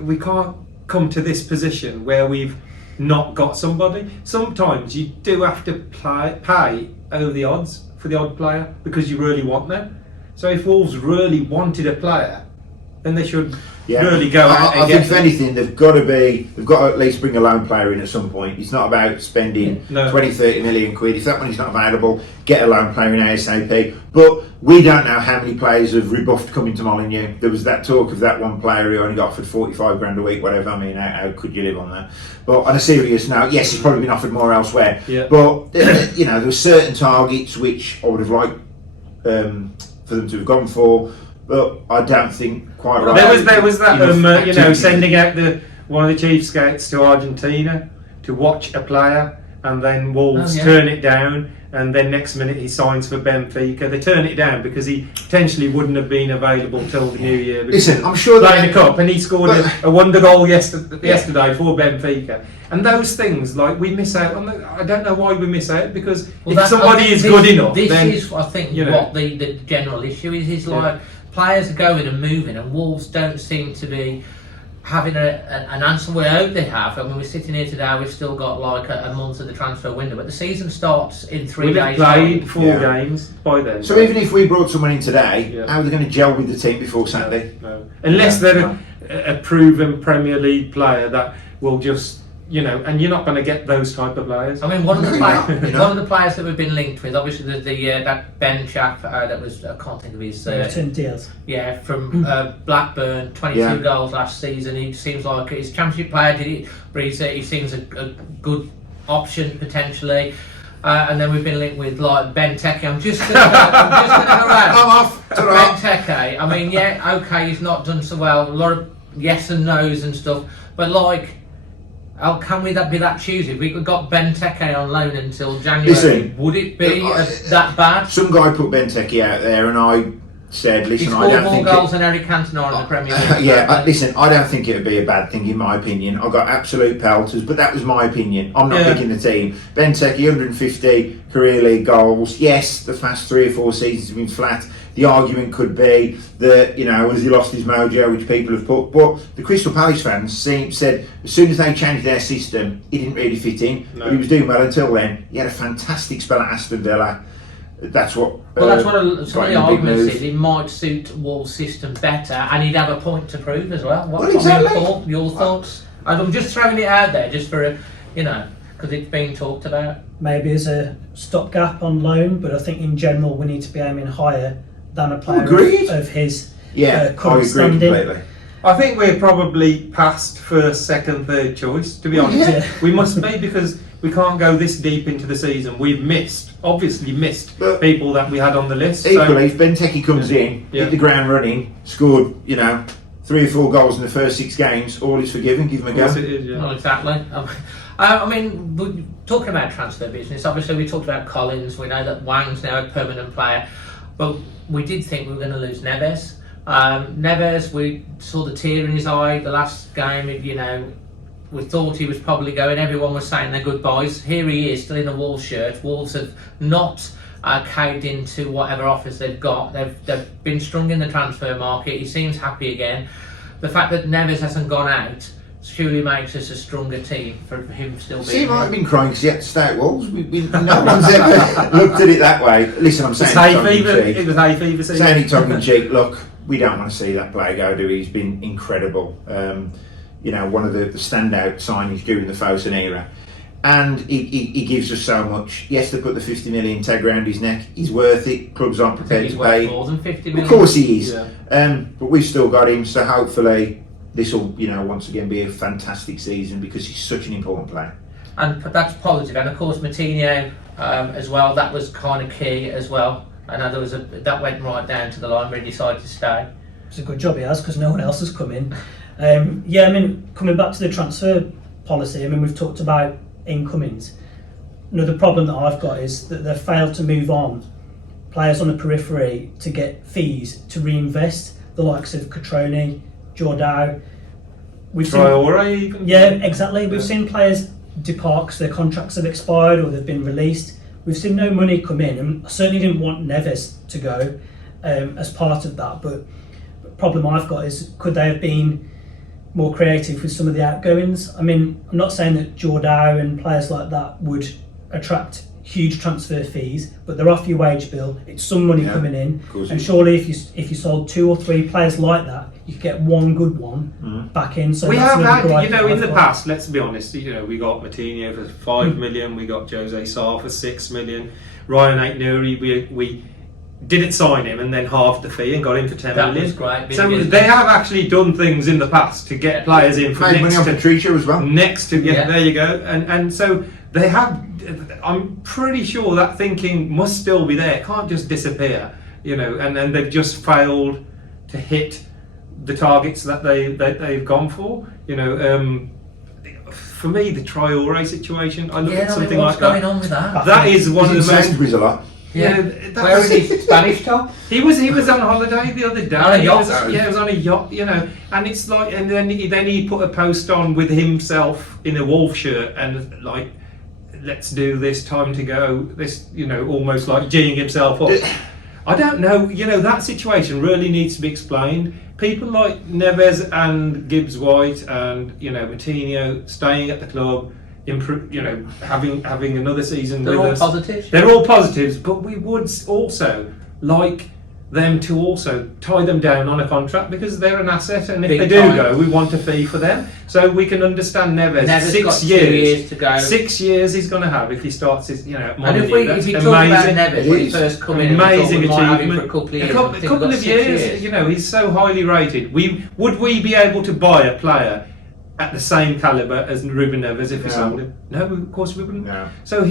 we can't come to this position where we've not got somebody. Sometimes you do have to pay over the odds for the odd player because you really want them. So if Wolves really wanted a player, then they should really go out and I get think if anything, they've got to at least bring a loan player in at some point. It's not about spending 20-30 million quid. If that money's not available, get a loan player in ASAP. But we don't know how many players have rebuffed coming to Molineux. There was that talk of that one player who only got offered 45 grand a week, whatever. I mean, how could you live on that? But on a serious note, yes, he's probably been offered more elsewhere. But there were certain targets which I would have liked for them to have gone for. But I don't think quite right. There was that sending out one of the chief scouts to Argentina to watch a player, and then Wolves turn it down, and then next minute he signs for Benfica. They turn it down because he potentially wouldn't have been available till the new year. Listen, I'm sure playing the cup, and he scored a wonder goal yesterday for Benfica. And those things, like, we miss out on. I don't know why we miss out, because if somebody is good enough, this then is, I think, what the general issue is. Is like players are going and moving, and Wolves don't seem to be having an answer. We hope they have. I mean, we're sitting here today, we've still got like a month of the transfer window, but the season starts in 3 days. We've played 4 games by then. So even if we brought someone in today, how are they going to gel with the team before Saturday? No. Unless they're a proven Premier League player that will just, and you're not going to get those type of players. I mean, one of the players that we've been linked with, obviously, that Ben chap that was, I can't think of his. Diaz. Yeah, from Blackburn, 22 goals last season. He seems like he's a championship player. He seems a good option potentially. And then we've been linked with like Ben Teke. I'm just going to go around. I'm off. Ben Teke. I mean, okay, he's not done so well. A lot of yes and no's and stuff, but like. How can we be that choosy? If we got Ben Teke on loan until January, would it be that bad? Some guy put Ben Teke out there, and I said, "Listen, I don't think more goals than Eric Cantona in the Premier League." Listen, I don't think it would be a bad thing in my opinion. I got absolute pelters, but that was my opinion. I'm not picking the team. Ben Teke, 150 career league goals. Yes, the past 3 or 4 seasons have been flat. The argument could be that, has he lost his mojo, which people have put. But the Crystal Palace fans said as soon as they changed their system, he didn't really fit in. No. But he was doing well until then. He had a fantastic spell at Aston Villa. That's what. That's what some of the arguments is. It might suit Wolves' system better, and he'd have a point to prove as well. Exactly. Your thoughts? I'm just throwing it out there, just for because it's being talked about. Maybe as a stopgap on loan, but I think in general we need to be aiming higher than a player of his current standing. Completely. I think we're probably past first, second, third choice, to be honest. We must be, because we can't go this deep into the season. We've obviously missed people that we had on the list. Equally, if Ben Teke comes in, hit the ground running, scored, 3 or 4 goals in the first 6 games, all is forgiven, give him a go. Yes, it is, Well, exactly. I mean, we're talking about transfer business. Obviously, we talked about Collins. We know that Wang's now a permanent player. But we did think we were going to lose Neves. Neves, we saw the tear in his eye the last game. We thought he was probably going. Everyone was saying their goodbyes. Here he is, still in a Wolves shirt. Wolves have not caved into whatever offers they've got. They've been strung in the transfer market. He seems happy again. The fact that Neves hasn't gone out surely makes us a stronger team for him still being. See, he might have been crying because he had to stay at Wolves. No one's ever looked at it that way. Listen, I'm saying it was hay fever season. Saying it tongue in cheek. Look, we don't want to see that player go, do we? He's been incredible. One of the standout signings during the Fosun era. And he gives us so much. Yes, they put the 50 million tag around his neck. He's worth it. Clubs aren't prepared to pay. More than 50 million. Of course he is. Yeah. But we've still got him. So hopefully this will, once again be a fantastic season because he's such an important player. And that's positive. And of course, Martinho as well. That was kind of key as well. I know that went right down to the line where he decided to stay. It's a good job he has because no one else has come in. Coming back to the transfer policy. We've talked about incomings. Another problem that I've got is that they've failed to move on players on the periphery to get fees to reinvest, the likes of Catroni, Jordao. Traore even. Yeah, exactly. We've seen players depart because their contracts have expired or they've been released. We've seen no money come in, and I certainly didn't want Neves to go as part of that. But the problem I've got is, could they have been more creative with some of the outgoings? I'm not saying that Jordao and players like that would attract huge transfer fees, but they're off your wage bill. It's some money coming in, and surely if you sold 2 or 3 players like that, you could get one good one back in. So we have had, in the past. Let's be honest. We got Martinho for 5 million. We got Jose Sarr for 6 million. Ryan Aït-Nouri, we didn't sign him and then halved the fee and got him for 10 million. That was great. So they have actually done things in the past to get players in for made money on Patricio as well. There you go. And so they have. I'm pretty sure that thinking must still be there. It can't just disappear. And they've just failed to hit the targets that they've gone for. For me, the Traore situation, I look at something like that. What's going on with that? That is one of the most. A lot. Yeah, where is he? Spanish top? He was on holiday the other day. On a yacht. He was on a yacht, and it's like, and then he put a post on with himself in a Wolf shirt and like, let's do this, time to go. This, almost like geeing himself up. I don't know. That situation really needs to be explained. People like Neves and Gibbs-White and Martinho staying at the club. Having another season They're with all us. positives. They're all positives, but we would also like them to also tie them down on a contract because they're an asset, and if Big they do time. go, we want a fee for them. So we can understand Neves. Neves 6 got 2 years. years to go. 6 years he's going to have if he starts his, at And if Molineux. you That's talk about amazing. Neves when he first come in, Amazing we thought we might have him achievement. for a couple of years. A couple of years, he's so highly rated. Would we be able to buy a player at the same calibre as Ruben Neves if we sold him? No, of course we wouldn't. No. So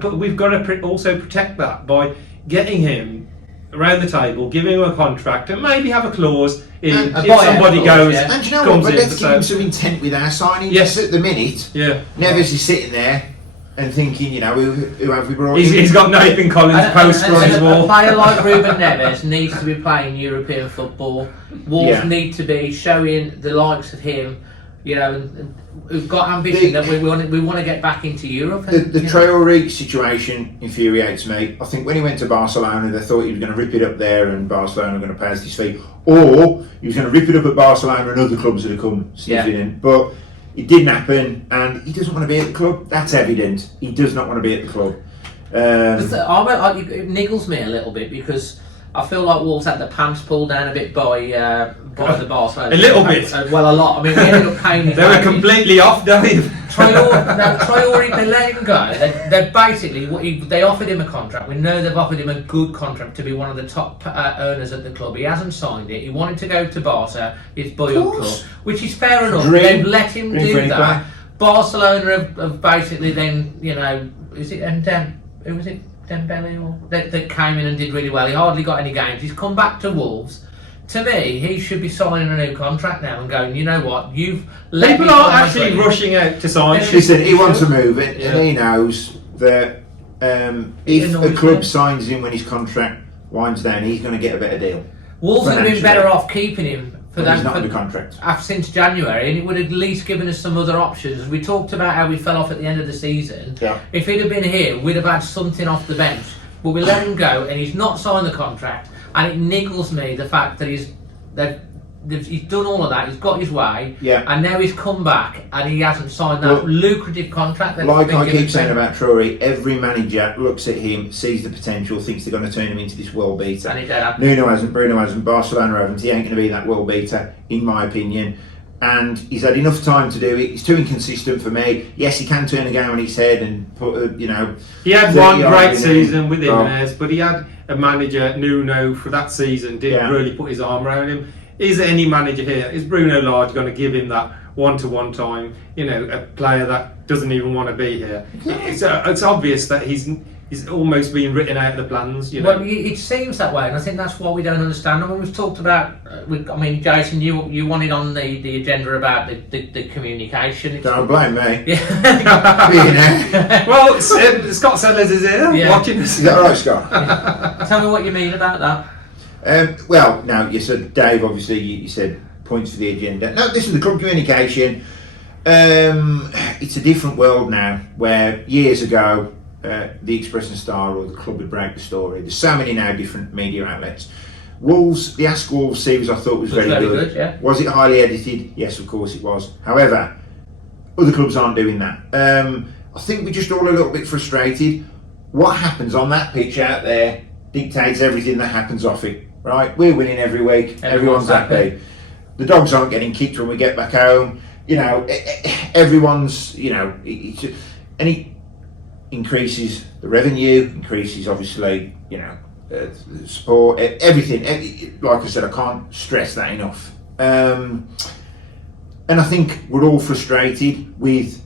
but we've got to also protect that by getting him around the table, giving him a contract, and maybe have a clause in A if buyout somebody clause, goes, yeah. And do you know comes what? But in. let's give him some intent with our signing. Yes. At the minute, Yeah, Neves is sitting there and thinking, who have we brought in? he's got Nathan Collins poster on his A wall. player like Ruben Neves needs to be playing European football. Wolves need to be showing the likes of him, and who've got ambition that we want to get back into Europe. The Traore situation infuriates me. I think when he went to Barcelona, they thought he was going to rip it up there and Barcelona were going to pay us his fee, or he was going to rip it up at Barcelona and other clubs would have come sniffing in. But it didn't happen, and he doesn't want to be at the club. That's evident. He does not want to be at the club. It niggles me a little bit because I feel like Wolves had the pants pulled down a bit by the Barcelona. A little bit. Well, a lot. We ended up paying his They were wages. completely off, Dave. Traore, they let him go. They basically they offered him a contract. We know they've offered him a good contract to be one of the top earners at the club. He hasn't signed it. He wanted to go to Barca, his boyhood club, which is fair enough. They've let him do that. Barcelona have basically then, is it who was it? Dembele or that came in and did really well. He hardly got any games. He's come back to Wolves. To me, he should be signing a new contract now and going, you know what, you've let People me aren't sign actually my rushing out to sign him. Listen, he wants to move it, and he knows that if a club signs him when his contract winds down, he's going to get a better deal. Wolves would have been better off keeping him for But he's not that under contract. since January, and it would have at least given us some other options. We talked about how we fell off at the end of the season. Yeah. If he'd have been here, we'd have had something off the bench. But we let him go, and he's not signed the contract. And it niggles me the fact that they've he's done all of that. He's got his way, and now he's come back and he hasn't signed that lucrative contract. Like I keep saying about Traore, every manager looks at him, sees the potential, thinks they're going to turn him into this world beater. And he don't have Nuno hasn't, Bruno hasn't, Barcelona haven't. He ain't going to be that world beater, in my opinion. And he's had enough time to do it. He's too inconsistent for me. Yes, he can turn a game on his head and put, He had one great season with Jimenez, but he had a manager, Nuno, for that season, didn't really put his arm around him. Is any manager here, is Bruno Lage going to give him that one-to-one time? A player that doesn't even want to be here. It's obvious that he's almost been written out of the plans. Well, it seems that way, and I think that's what we don't understand. I mean, we've talked about. Jason, you wanted on the agenda about the communication. Don't blame me. Yeah. Well, Scott Sellers is here watching this. Is that right, Scott? Tell me what you mean about that. Well, now you said, Dave, obviously you said points for the agenda. No, this is the club communication. It's a different world now, where years ago the Express and Star or the club would break the story. There's so many now different media outlets. Wolves, the Ask Wolves series I thought was very good. Yeah. Was it highly edited? Yes, of course it was. However, other clubs aren't doing that. I think we're just all a little bit frustrated. What happens on that pitch out there dictates everything that happens off it. Right, we're winning every week. Everyone's happy. The dogs aren't getting kicked when we get back home. Everyone's. And it increases the revenue, increases obviously. Support, everything. Like I said, I can't stress that enough. And I think we're all frustrated with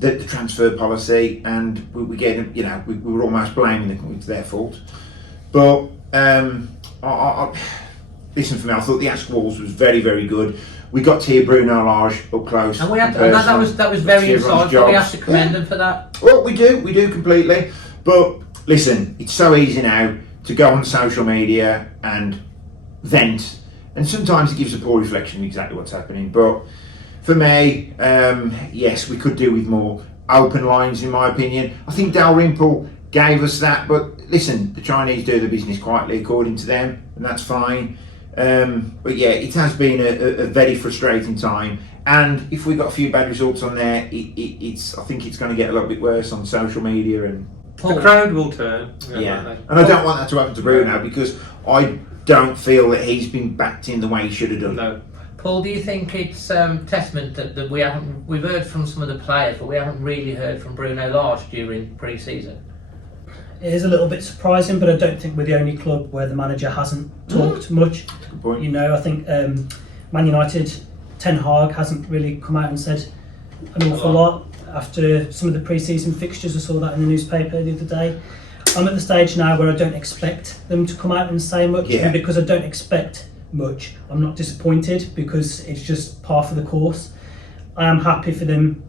the transfer policy, and we get. We were almost blaming them. It's their fault, but. Listen for me. I thought the Ask Wolves was very, very good. We got to hear Bruno Lage up close. And that was very insightful. We have to commend them for that. Well, we do completely. But listen, it's so easy now to go on social media and vent, and sometimes it gives a poor reflection of exactly what's happening. But for me, yes, we could do with more open lines, in my opinion. I think Dalrymple gave us that, but listen, the Chinese do the business quietly according to them, and that's fine. But yeah, it has been a very frustrating time, and if we got a few bad results on there, I think it's going to get a little bit worse on social media, and the crowd will turn. Yeah, and I don't want that to happen to Bruno, because I don't feel that he's been backed in the way he should have done. No. Paul, do you think it's testament that we've heard from some of the players, but we haven't really heard from Bruno Lage during pre-season? It is a little bit surprising, but I don't think we're the only club where the manager hasn't talked much. Good point. I think Man United, Ten Hag hasn't really come out and said an awful lot after some of the pre-season fixtures. I saw that in the newspaper the other day. I'm at the stage now where I don't expect them to come out and say much, and because I don't expect much, I'm not disappointed, because it's just par for the course. I am happy for them.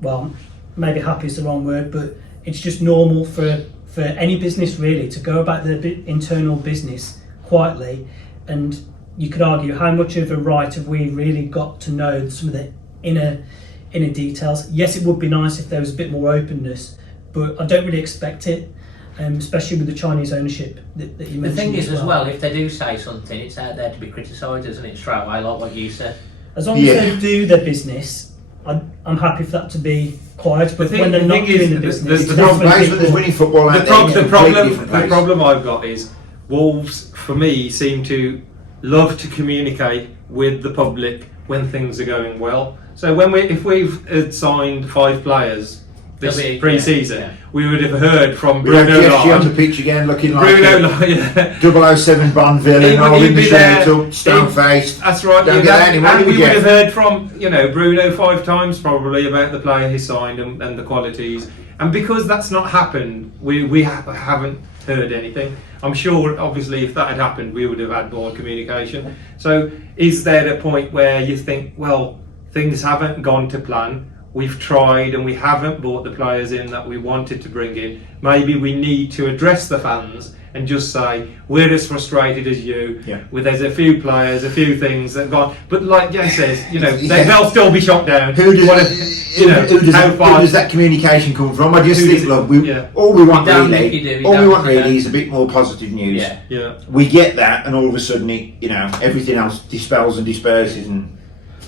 Well, maybe happy is the wrong word, but it's just normal for any business really to go about their internal business quietly. And you could argue, how much of a right have we really got to know some of the inner details? Yes, it would be nice if there was a bit more openness, but I don't really expect it, especially with the Chinese ownership that you mentioned. The thing is as well, if they do say something, it's out there to be criticised, isn't it, straight away, like what you said? As long as they do their business, I'm happy for that to be quiet, but when they're not doing the business, there's winning football out there. The problem I've got is Wolves, for me, seem to love to communicate with the public when things are going well. So if we've signed 5 players this pre-season, we would have heard from Bruno Lage on the pitch again, looking like Bruno 007 Bond villain, all in the shirt up, stone-faced. That's right. And we would have heard from Bruno 5 times probably about the player he signed and the qualities. And because that's not happened, we haven't heard anything. I'm sure, obviously, if that had happened, we would have had more communication. So, is there a point where you think, well, things haven't gone to plan? We've tried and we haven't brought the players in that we wanted to bring in. Maybe we need to address the fans and just say we're as frustrated as you. Yeah. There's a few players, a few things that got, but like Jay says, they'll still be shot down. Who does that communication come from? I just think, look, all we want really is a bit more positive news. Yeah. We get that, and all of a sudden, everything else dispels and disperses. And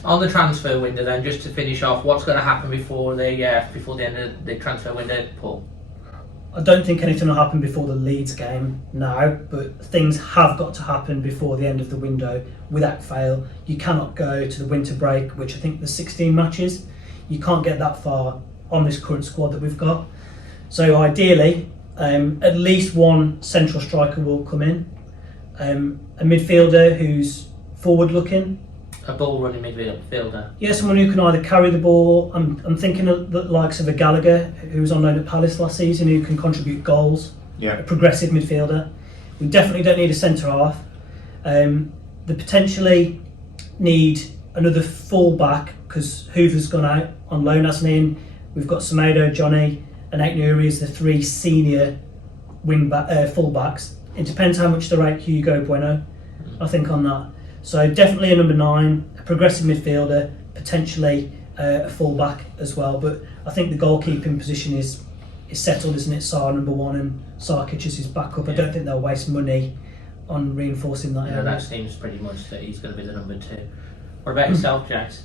on the transfer window, then, just to finish off, what's going to happen before the end of the transfer window, Paul? I don't think anything will happen before the Leeds game now, but things have got to happen before the end of the window without fail. You cannot go to the winter break, which I think there's 16 matches. You can't get that far on this current squad that we've got. So ideally, at least one central striker will come in, a midfielder who's forward looking. A ball running midfielder. Yeah, someone who can either carry the ball. I'm thinking of the likes of a Gallagher, who was on loan at Palace last season, who can contribute goals. Yeah. A progressive midfielder. We definitely don't need a centre half. They potentially need another full back because Hoover's gone out on loan, hasn't he? We've got Semedo, Johnny, and Aït-Nouri as the three senior full backs. It depends how much they rate Hugo Bueno, I think, on that. So definitely a number 9, a progressive midfielder, potentially a full-back as well. But I think the goalkeeping position is settled, isn't it? Sarr number 1 and Sarkic as his backup. I don't think they'll waste money on reinforcing that area. That seems pretty much that he's going to be the number 2. What about yourself, Jax?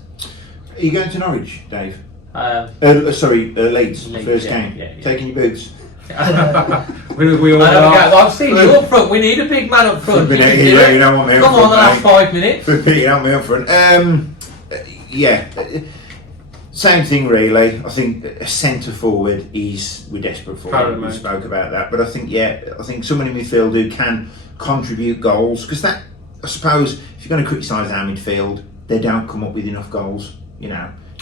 Are you going to Norwich, Dave? Leeds, first game. Yeah. Taking your boots. we all I've seen you up front. We need a big man up front. You don't want me up front. Come on, the last 5 minutes. You don't want me up front. Same thing really. I think a centre forward we're desperate for. We spoke about that, but I think someone in midfield who can contribute goals, because that, I suppose, if you're going to criticise our midfield, they don't come up with enough goals.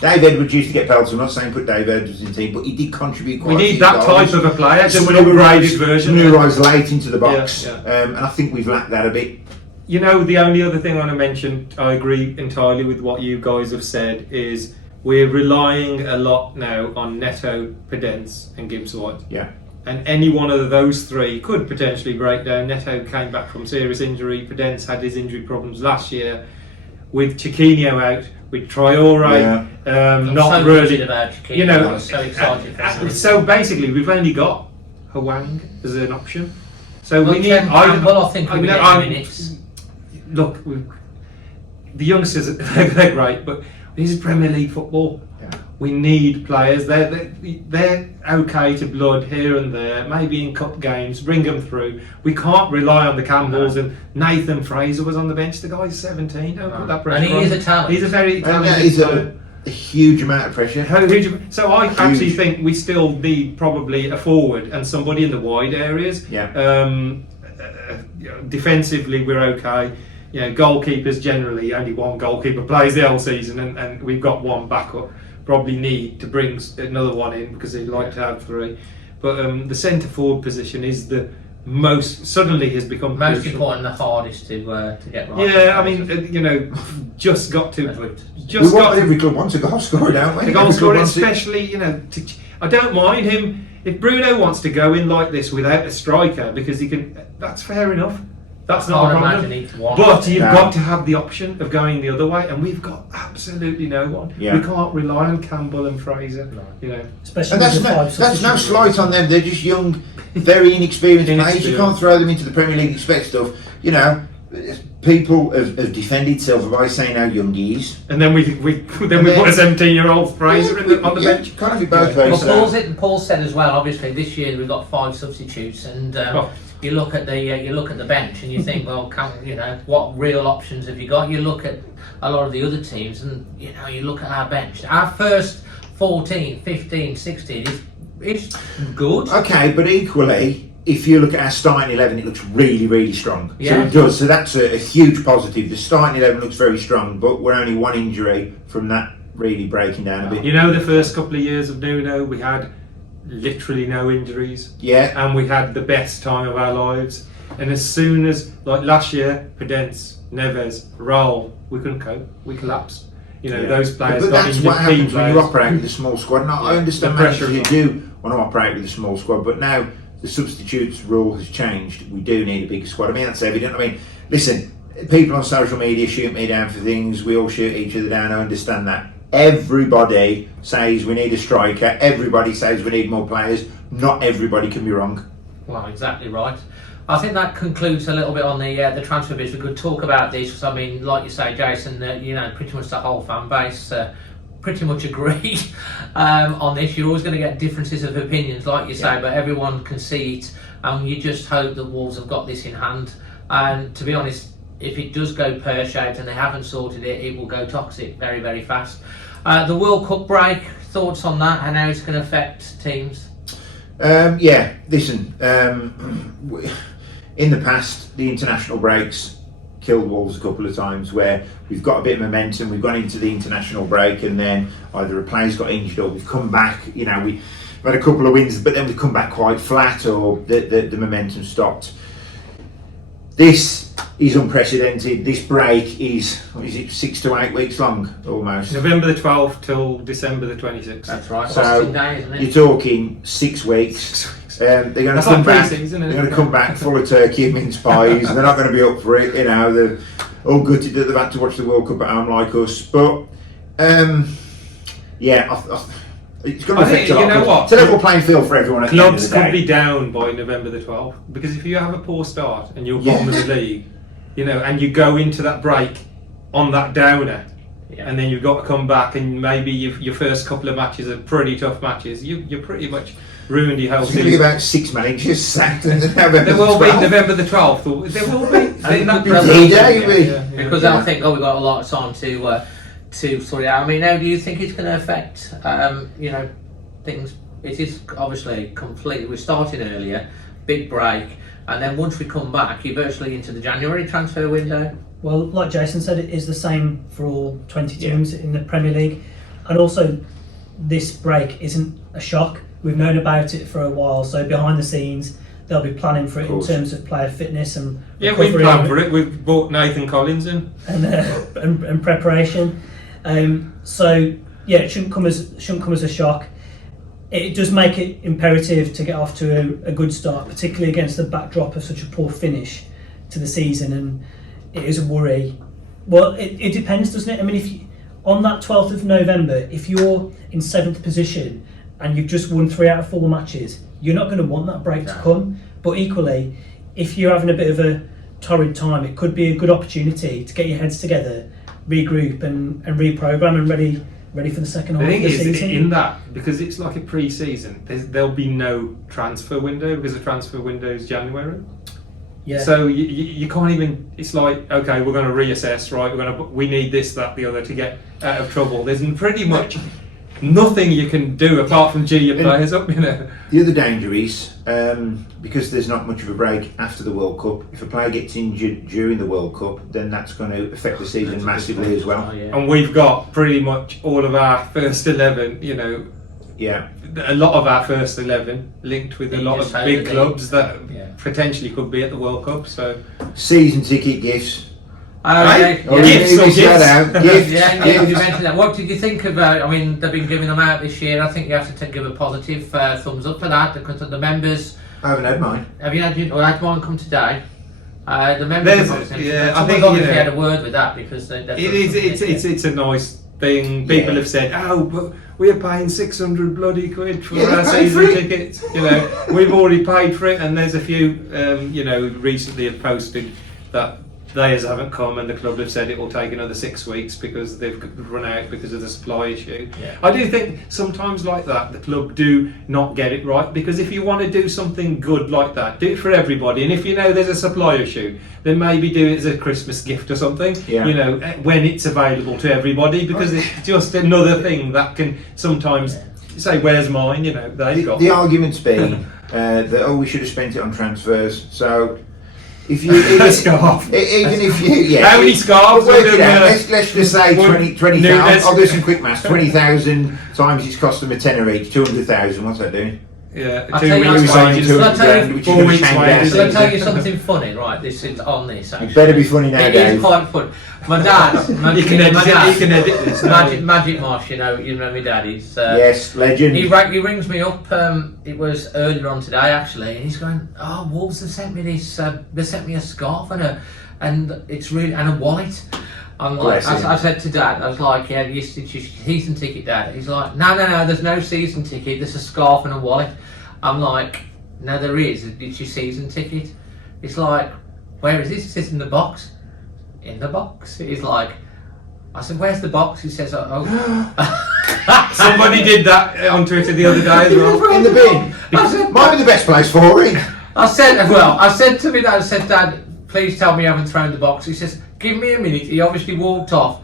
Dave Edwards used to get penalties. I'm not saying put Dave Edwards in the team, but he did contribute quite a few goals. We need that type of a player, just an upgraded version. Someone who arrives late into the box, and I think we've lacked that a bit. The only other thing I want to mention, I agree entirely with what you guys have said, is we're relying a lot now on Neto, Podence and Gibbs-White. Yeah. And any one of those three could potentially break down. Neto came back from serious injury. Podence had his injury problems last year. With Chiquinho out, with Traore, not really. About Chiquinho. I'm so excited for him. So basically, we've only got Hwang as an option. So we need. I think we'll get minutes. Look, the youngsters, they're great, but this is Premier League football. Yeah. We need players. They're okay to blood here and there, maybe in cup games, bring them through. We can't rely on the Campbells, and Nathan Fraser was on the bench. The guy's 17. Don't put that pressure on. And he is a talent. He's a very talented He's player. A huge amount of pressure. So I actually think we still need probably a forward and somebody in the wide areas. Yeah. Defensively, we're okay. Goalkeepers generally only one goalkeeper plays the whole season, and we've got one backup. Probably need to bring another one in because they'd like to have 3. But the centre forward position is the suddenly has become most crucial. important and the hardest to get right. Yeah, I mean, just got to. Every club wants a goal scorer, don't we? The goal scorer, especially, I don't mind him if Bruno wants to go in like this without a striker because he can. That's fair enough. That's not a problem. But you've got to have the option of going the other way, and we've got absolutely no one. Yeah. We can't rely on Campbell and Fraser. Especially and that's no slight on them. They're just young, very inexperienced players. You can't throw them into the Premier League and expect stuff. People have defended Silver by saying how young he is, and then we put a 17-year-old Fraser on the bench. Can't have it both ways. Paul said as well. Obviously, this year we've got 5 substitutes, and you look at the bench and you think, well, what real options have you got? You look at a lot of the other teams, and you look at our bench. Our first 14, 15, 16 is good. Okay, but equally, if you look at our starting 11, it looks really, really strong. Yeah. So it does. So that's a huge positive. The starting 11 looks very strong, but we're only one injury from that really breaking down a bit. The first couple of years of Nuno, we had literally no injuries. Yeah. And we had the best time of our lives. And as soon as, like last year, Podence, Neves, Raul, we couldn't cope. We collapsed. Those players but got that's injured. what happens when you operate with a small squad. And I understand the pressure you do want to operate with a small squad, but now the substitutes rule has changed, we do need a bigger squad. I mean, that's evident. I mean, listen, people on social media shoot me down for things. We all shoot each other down. I understand that. Everybody says we need a striker. Everybody says we need more players. Not everybody can be wrong. Well, exactly right. I think that concludes a little bit on the transfer biz. We could talk about this because, I mean, like you say, Jason, pretty much the whole fan base pretty much agree on this. You're always going to get differences of opinions, like you say, but everyone can see it, and you just hope that Wolves have got this in hand. And to be honest, if it does go pear-shaped and they haven't sorted it, it will go toxic very, very fast. The World Cup break, thoughts on that and how it's going to affect teams? Listen, in the past, the international breaks killed Wolves a couple of times, where we've got a bit of momentum, we've gone into the international break, and then either a player's got injured or we've come back. We've had a couple of wins, but then we've come back quite flat, or the momentum stopped. This is unprecedented. This break is 6 to 8 weeks long, almost. November the 12th till December the 26th. That's right. So Day, isn't it? you're talking 6 weeks. They're going to come back. They're going to come back full of turkey and mince pies. They're not going to be up for it. They're all gutted that they've had to watch the World Cup at home like us. But it's going to affect a lot. It's a level playing field for everyone. At Clubs the end of the day. could be down by November the 12th, because if you have a poor start and you're bottom of the league, and you go into that break on that downer. And then you've got to come back, and maybe your first couple of matches are pretty tough matches. You're pretty much ruined your whole season. There's going to be about 6 managers sacked in November. There will be November the 12th. There will be. Because they'll think, we've got a lot of time to sort it out. I mean, how do you think it's going to affect things? It is obviously completely. We're starting earlier, big break, and then once we come back, you're virtually into the January transfer window. Well, like Jason said, it is the same for all 20 teams in the Premier League. And also, this break isn't a shock. We've known about it for a while, so behind the scenes, they'll be planning for it in terms of player fitness and recovery. We've planned for it. We've brought Nathan Collins in. And preparation. It shouldn't come as a shock. It does make it imperative to get off to a good start, particularly against the backdrop of such a poor finish to the season, and it is a worry. Well, it depends, doesn't it? I mean, if you, on that 12th of November, if you're in 7th position and you've just won 3 out of 4 matches, you're not going to want that break to come. But equally, if you're having a bit of a torrid time, it could be a good opportunity to get your heads together, regroup and reprogram and ready for the second half of the season. In that, because it's like a pre-season, there'll be no transfer window, because the transfer window is January. Yeah. So you can't even. It's like, okay, we're going to reassess, right? We need this, that, the other to get out of trouble. There's pretty much nothing you can do apart from G your players up. The other danger is because there's not much of a break after the World Cup. If a player gets injured during the World Cup, then that's going to affect the season massively as well. And we've got pretty much all of our first 11. A lot of our first 11 linked with a lot of big clubs that potentially could be at the World Cup. So season ticket gifts. Gifts. You mentioned that. What did you think about? I mean, they've been giving them out this year. I think you have to give a positive thumbs up for that, because the members. I haven't had mine. Have you had? I had one come today. The members. I think obviously had a word with that, because it's a nice thing. People have said, but we're paying 600 bloody quid for our season tickets. We've already paid for it, and there's a few recently have posted that players haven't come, and the club have said it will take another 6 weeks because they've run out because of the supply issue. I do think sometimes like that the club do not get it right, because if you want to do something good like that, do it for everybody, and if there's a supply issue, then maybe do it as a Christmas gift or something, when it's available to everybody, because it's just another thing that can sometimes say, where's mine, they've got the argument's been that we should have spent it on transfers. So if you scarf, even if you how many scarves? Let's just say 20,000. I'll do some quick maths. 20,000 times it's cost them a tenner each. 200,000. What's that doing? Yeah, I'll 2 tell you- weeks I'll wages. tell you- I'll tell you- 4 weeks wages. Shall I tell you something funny? Right, this is on this. Actually. It better be funny now, It Dave. is quite funny. My dad, You can edit this. Magic Marsh. You know my dad. He's Yes, legend. He rings me up. It was earlier on today actually, and he's going, "Oh, Wolves have sent me this. They sent me a scarf and it's really and a wallet." I'm like, I said to Dad, I was like, "Yeah, it's your season ticket, Dad." He's like, "No, there's no season ticket. There's a scarf and a wallet." I'm like, "No, there is. It's your season ticket." It's like, "Where is it?" He says, "In the box." In the box. He's like, I said, "Where's the box?" He says, "Oh." Somebody did that on Twitter the other day as well. In the bin. I said, Might be the best place for it. I said to me, Dad, I said, "Dad, please tell me you haven't thrown the box." He says, "Give me a minute." He obviously walked off,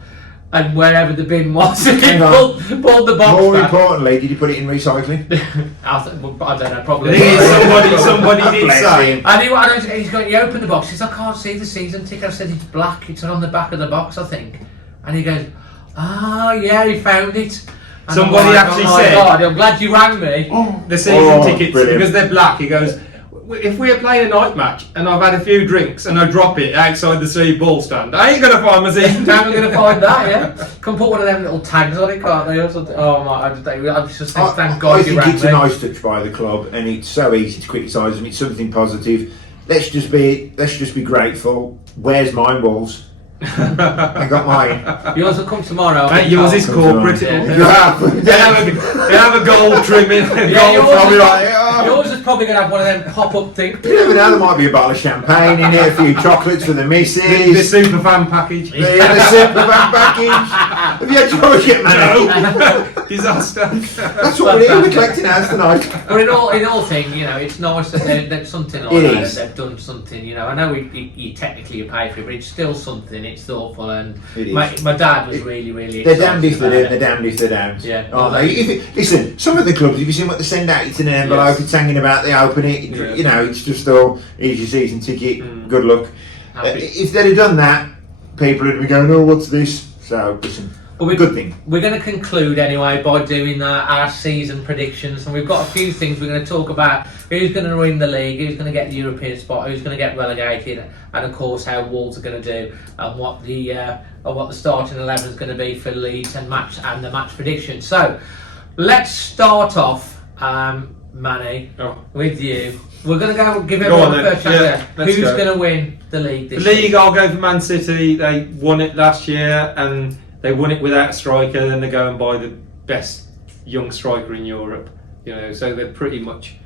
and wherever the bin was, he pulled the box More back. importantly, did you put it in recycling? I don't know, probably. The thing is, somebody did Bless say. him. And he's going, "You open the box." He says, "I can't see the season ticket." I said, "It's black. It's on the back of the box, I think." And he goes, "Ah, yeah, he found it." And Somebody I'm like, actually "Oh my said- God, I'm glad you rang me." The season tickets, brilliant. because they're black, he goes, if we're playing a night match and I've had a few drinks and I drop it outside the sea ball stand, I ain't going to find my season I'm ticket. going to find that, yeah. Can put one of them little tags on it, can't they? Or something? Oh my! I just think, thank God I you think rang it's me. a nice touch by the club, and it's so easy to criticise them. It's something positive. Let's just be grateful. Where's mine, Wolves? I got mine. Yours will come tomorrow. Mate, yours is corporate. Yeah. They have a gold trimming. Yeah, yours, probably is, like, oh. yours is probably going to have one of them pop-up things. You never know, there might be a bottle of champagne in here, a few chocolates for the The missus. super fan package. The simple van package. Have you had yours yet, man? No. Disaster. That's what we're collecting ours tonight. But in all things, it's nice that they've something like It that. is. They've done something. I know you technically pay for it, but it's still something. It's thoughtful, and It is. my dad was really, really. They're damned if they excited do, about they're it. damned if they don't. Yeah. Aren't they? Listen, some of the clubs, if you see what they send out, it's in an envelope, Yes. it's hanging about, they open it, Yeah. it's just all, here's your season ticket, good luck. Happy. If they'd have done that, people would be going, "Oh, what's this?" So, listen, good thing. We're going to conclude anyway by doing our season predictions, and we've got a few things we're going to talk about: who's going to win the league, who's going to get the European spot, who's going to get relegated, and of course how Wolves are going to do, and what the starting 11 is going to be for Leeds and the match prediction. So let's start off, Manny, with you. We're going to go give everyone the first chance. Who's going to win the league this The league, year? I'll go for Man City. They won it last year and they won it without a striker. Then they go and buy the best young striker in Europe. So they're pretty much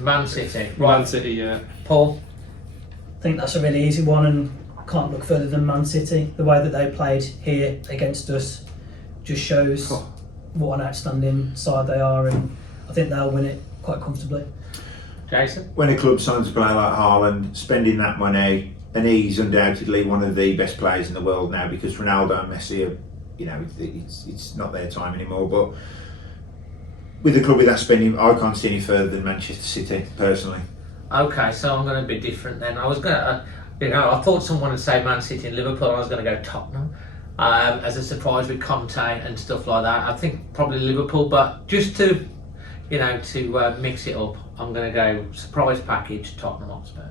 Man City. Man City. Yeah. Paul? I think that's a really easy one, and can't look further than Man City. The way that they played here against us just shows what an outstanding side they are, and I think they'll win it quite comfortably. Jason? When a club signs a player like Haaland, spending that money, and he's undoubtedly one of the best players in the world now, because Ronaldo and Messi are, it's not their time anymore, but with a club with that spending, I can't see any further than Manchester City, personally. Okay, so I'm going to be different then. I was going to, I thought someone would say Man City and Liverpool, and I was going to go Tottenham as a surprise with Conte and stuff like that. I think probably Liverpool, but just to, to mix it up, I'm going to go surprise package Tottenham Hotspur.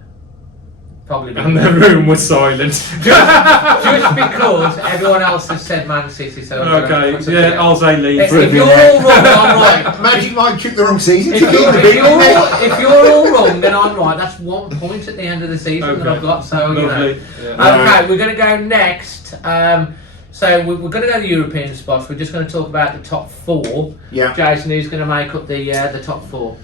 Probably. And the room was silent. just because everyone else has said Man City, so Okay, I'll say Leeds. If you're all wrong, then I'm right. Magic Mike took the wrong season. If you're all wrong, then I'm right. That's 1 point at the end of the season that I've got. So Lovely. Okay, we're going to go next. So we're going to go to the European spots. We're just going to talk about the top 4. Yeah. Jason, who's going to make up the top 4?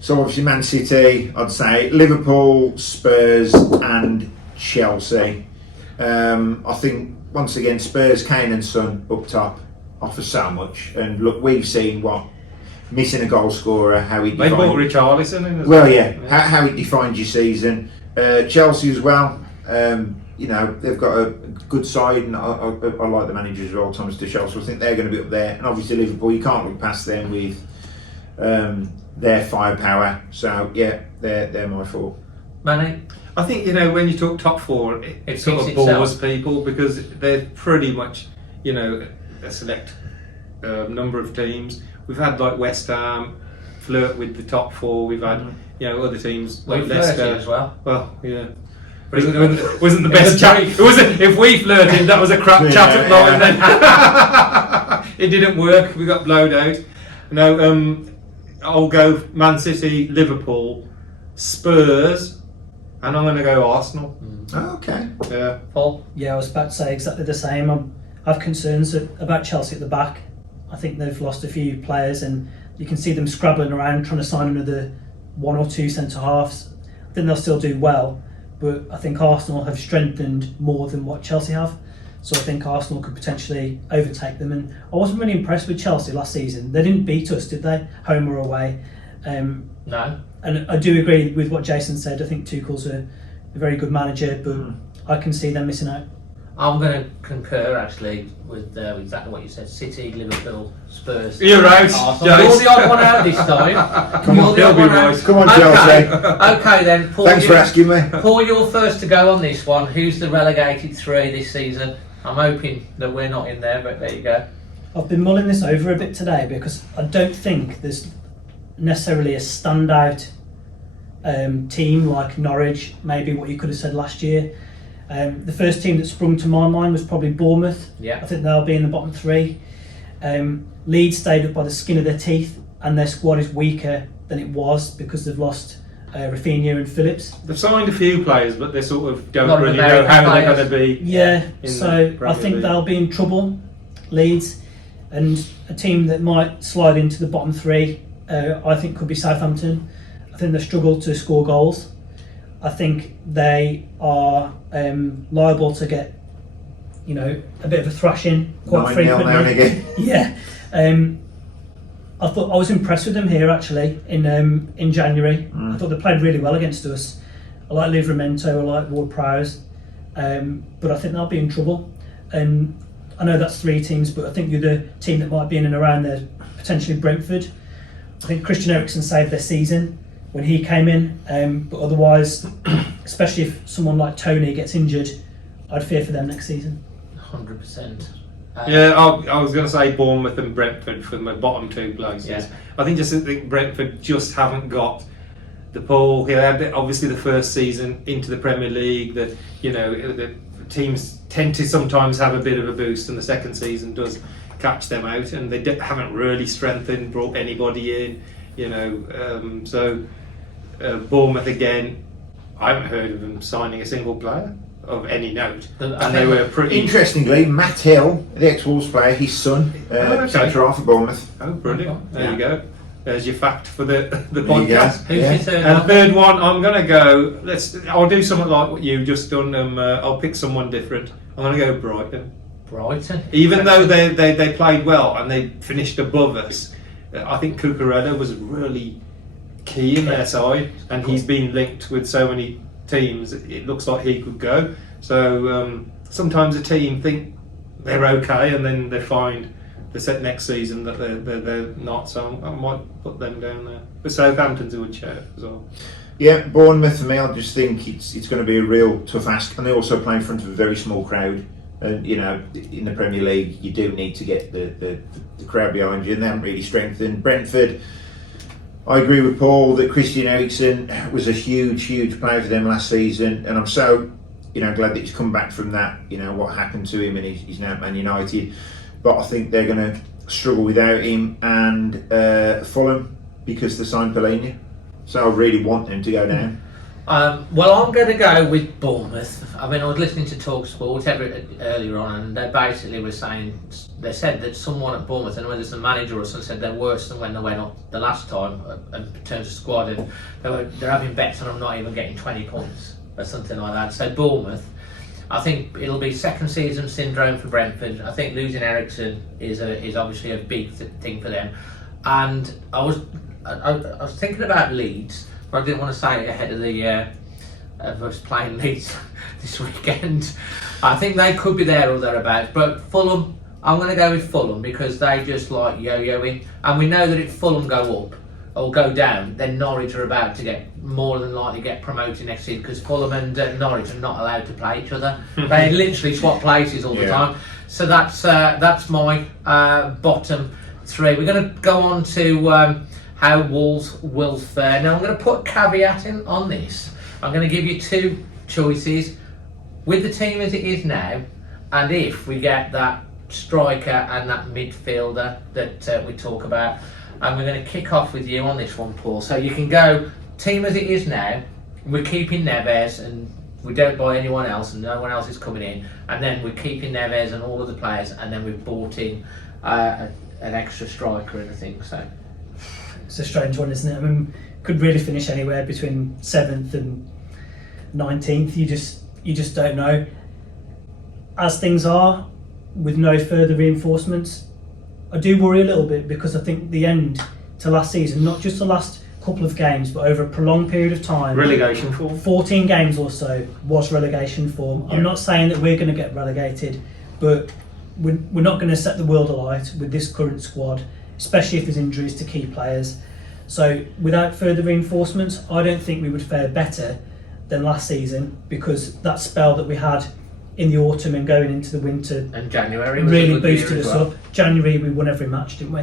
So obviously Man City, I'd say Liverpool, Spurs and Chelsea. I think once again Spurs, Kane and Son up top offer so much, and look, we've seen what missing a goal scorer, how he They defined. bought Richarlison in as Well, yeah, how it defines your season. Chelsea as well. They've got a good side, and I like the manager as well, Thomas Tuchel. So I think they're going to be up there. And obviously Liverpool, you can't look past them with their firepower. So yeah, they're my 4. Manny? I think when you talk top 4, it sort of speaks bores itself. people, because they're pretty much a select number of teams. We've had like West Ham, flirt with the top four. We've had other teams We like flirted Leicester as well. Well, yeah. But it wasn't the best chat. It wasn't. If we flirted, that was a crap chat at line. Then it didn't work. We got blowed out. No, I'll go Man City, Liverpool, Spurs, and I'm going to go Arsenal. Oh, okay. Yeah. Paul? Yeah, I was about to say exactly the same. I have concerns about Chelsea at the back. I think they've lost a few players, and you can see them scrabbling around trying to sign another one or two centre halves. I think they'll still do well, but I think Arsenal have strengthened more than what Chelsea have. So I think Arsenal could potentially overtake them. And I wasn't really impressed with Chelsea last season. They didn't beat us, did they? Home or away? No. And I do agree with what Jason said. I think Tuchel's a very good manager, but I can see them missing out. I'm going to concur actually with exactly what you said. City, Liverpool, Spurs. You're right. Arsenal. You're the odd one out this time. Come on, You're the odd one out. Come on, Chelsea. Okay then, Paul. Thanks for asking me. Paul, you're first to go on this one. Who's the relegated three this season? I'm hoping that we're not in there, but there you go. I've been mulling this over a bit today because I don't think there's necessarily a standout team like Norwich, maybe what you could have said last year. The first team that sprung to my mind was probably Bournemouth. Yeah. I think they'll be in the bottom three. Leeds stayed up by the skin of their teeth, and their squad is weaker than it was because they've lost Rafinha and Phillips. They've signed a few players, but they sort of don't Not really American know how they're players. going to be. Yeah, in so the Premier I think League. they'll be in trouble, Leeds. And a team that might slide into the bottom three, I think could be Southampton. I think they struggle to score goals. I think they are liable to get, a bit of a thrashing quite 9-0 frequently. now and again. Yeah. I thought I was impressed with them here actually in January. I thought they played really well against us. I like Livramento, I like Ward-Prowse, but I think they'll be in trouble. I know that's three teams, but I think the other team that might be in and around there, potentially Brentford. I think Christian Eriksen saved their season when he came in, but otherwise, especially if someone like Tony gets injured, I'd fear for them next season. 100%. Yeah, I was going to say Bournemouth and Brentford for my bottom two places. Yeah. I think Brentford just haven't got the pull. He had obviously the first season into the Premier League. That the teams tend to sometimes have a bit of a boost, and the second season does catch them out. And they haven't really strengthened, brought anybody in. So Bournemouth again. I haven't heard of them signing a single player of any note, and they were pretty. Interestingly, Matt Hill, the ex-Wolves player, his son, okay. centre half for Bournemouth. Oh, brilliant! There Yeah. you go. There's your fact for the There you go. podcast. Who's Yeah. your third And one? third one, I'm gonna go. I'll do something like what you've just done. I'll pick someone different. I'm gonna go Brighton. Brighton. Even though they played well and they finished above us, I think Cucurella was really key in their side, and he's been linked with so many teams. It looks like he could go. So sometimes a team think they're okay, and then they find the next season that they're not. So I might put them down there. But Southampton's a good shout as well. Yeah, Bournemouth for me, I just think it's going to be a real tough ask, and they also play in front of a very small crowd. And in the Premier League, you do need to get the crowd behind you, and they haven't really strengthened. Brentford, I agree with Paul that Christian Eriksen was a huge player for them last season, and I'm so glad that he's come back from that. What happened to him, and he's now at Man United. But I think they're going to struggle without him, and Fulham, because they signed Molineux. So I really want them to go down. Well, I'm going to go with Bournemouth. I mean, I was listening to TalkSport earlier on, and they basically were saying, they said that someone at Bournemouth, and whether it's a manager or something, said they're worse than when they went up the last time in terms of squad, and they're having bets on them not even getting 20 points or something like that. So Bournemouth, I think it'll be second season syndrome for Brentford. I think losing Eriksen is obviously a big thing for them. And I was thinking about Leeds, but I didn't want to say it ahead of us playing Leeds this weekend. I think they could be there or thereabouts. But Fulham, I'm going to go with Fulham because they just like yo-yoing, and we know that if Fulham go up or go down, then Norwich are about to get more than likely get promoted next season because Fulham and Norwich are not allowed to play each other. They literally swap places all the time. So that's my bottom three. We're going to go on to how Wolves will fare. Now I'm going to put a caveat in on this. I'm going to give you two choices. With the team as it is now, and if we get that striker and that midfielder that we talk about, and we're going to kick off with you on this one, Paul. So you can go team as it is now, we're keeping Neves and we don't buy anyone else and no one else is coming in, and then we're keeping Neves and all of the players, and then we've bought in an extra striker and everything. So it's a strange one, isn't it? I mean, could really finish anywhere between 7th and 19th. You just don't know. As things are, with no further reinforcements, I do worry a little bit, because I think the end to last season, not just the last couple of games, but over a prolonged period of time, relegation form, 14 games or so, was relegation form. Yeah. I'm not saying that we're going to get relegated, but we're not going to set the world alight with this current squad, especially if there's injuries to key players. So without further reinforcements, I don't think we would fare better than last season, because that spell that we had in the autumn and going into the winter and January really boosted us up. January we won every match, didn't we?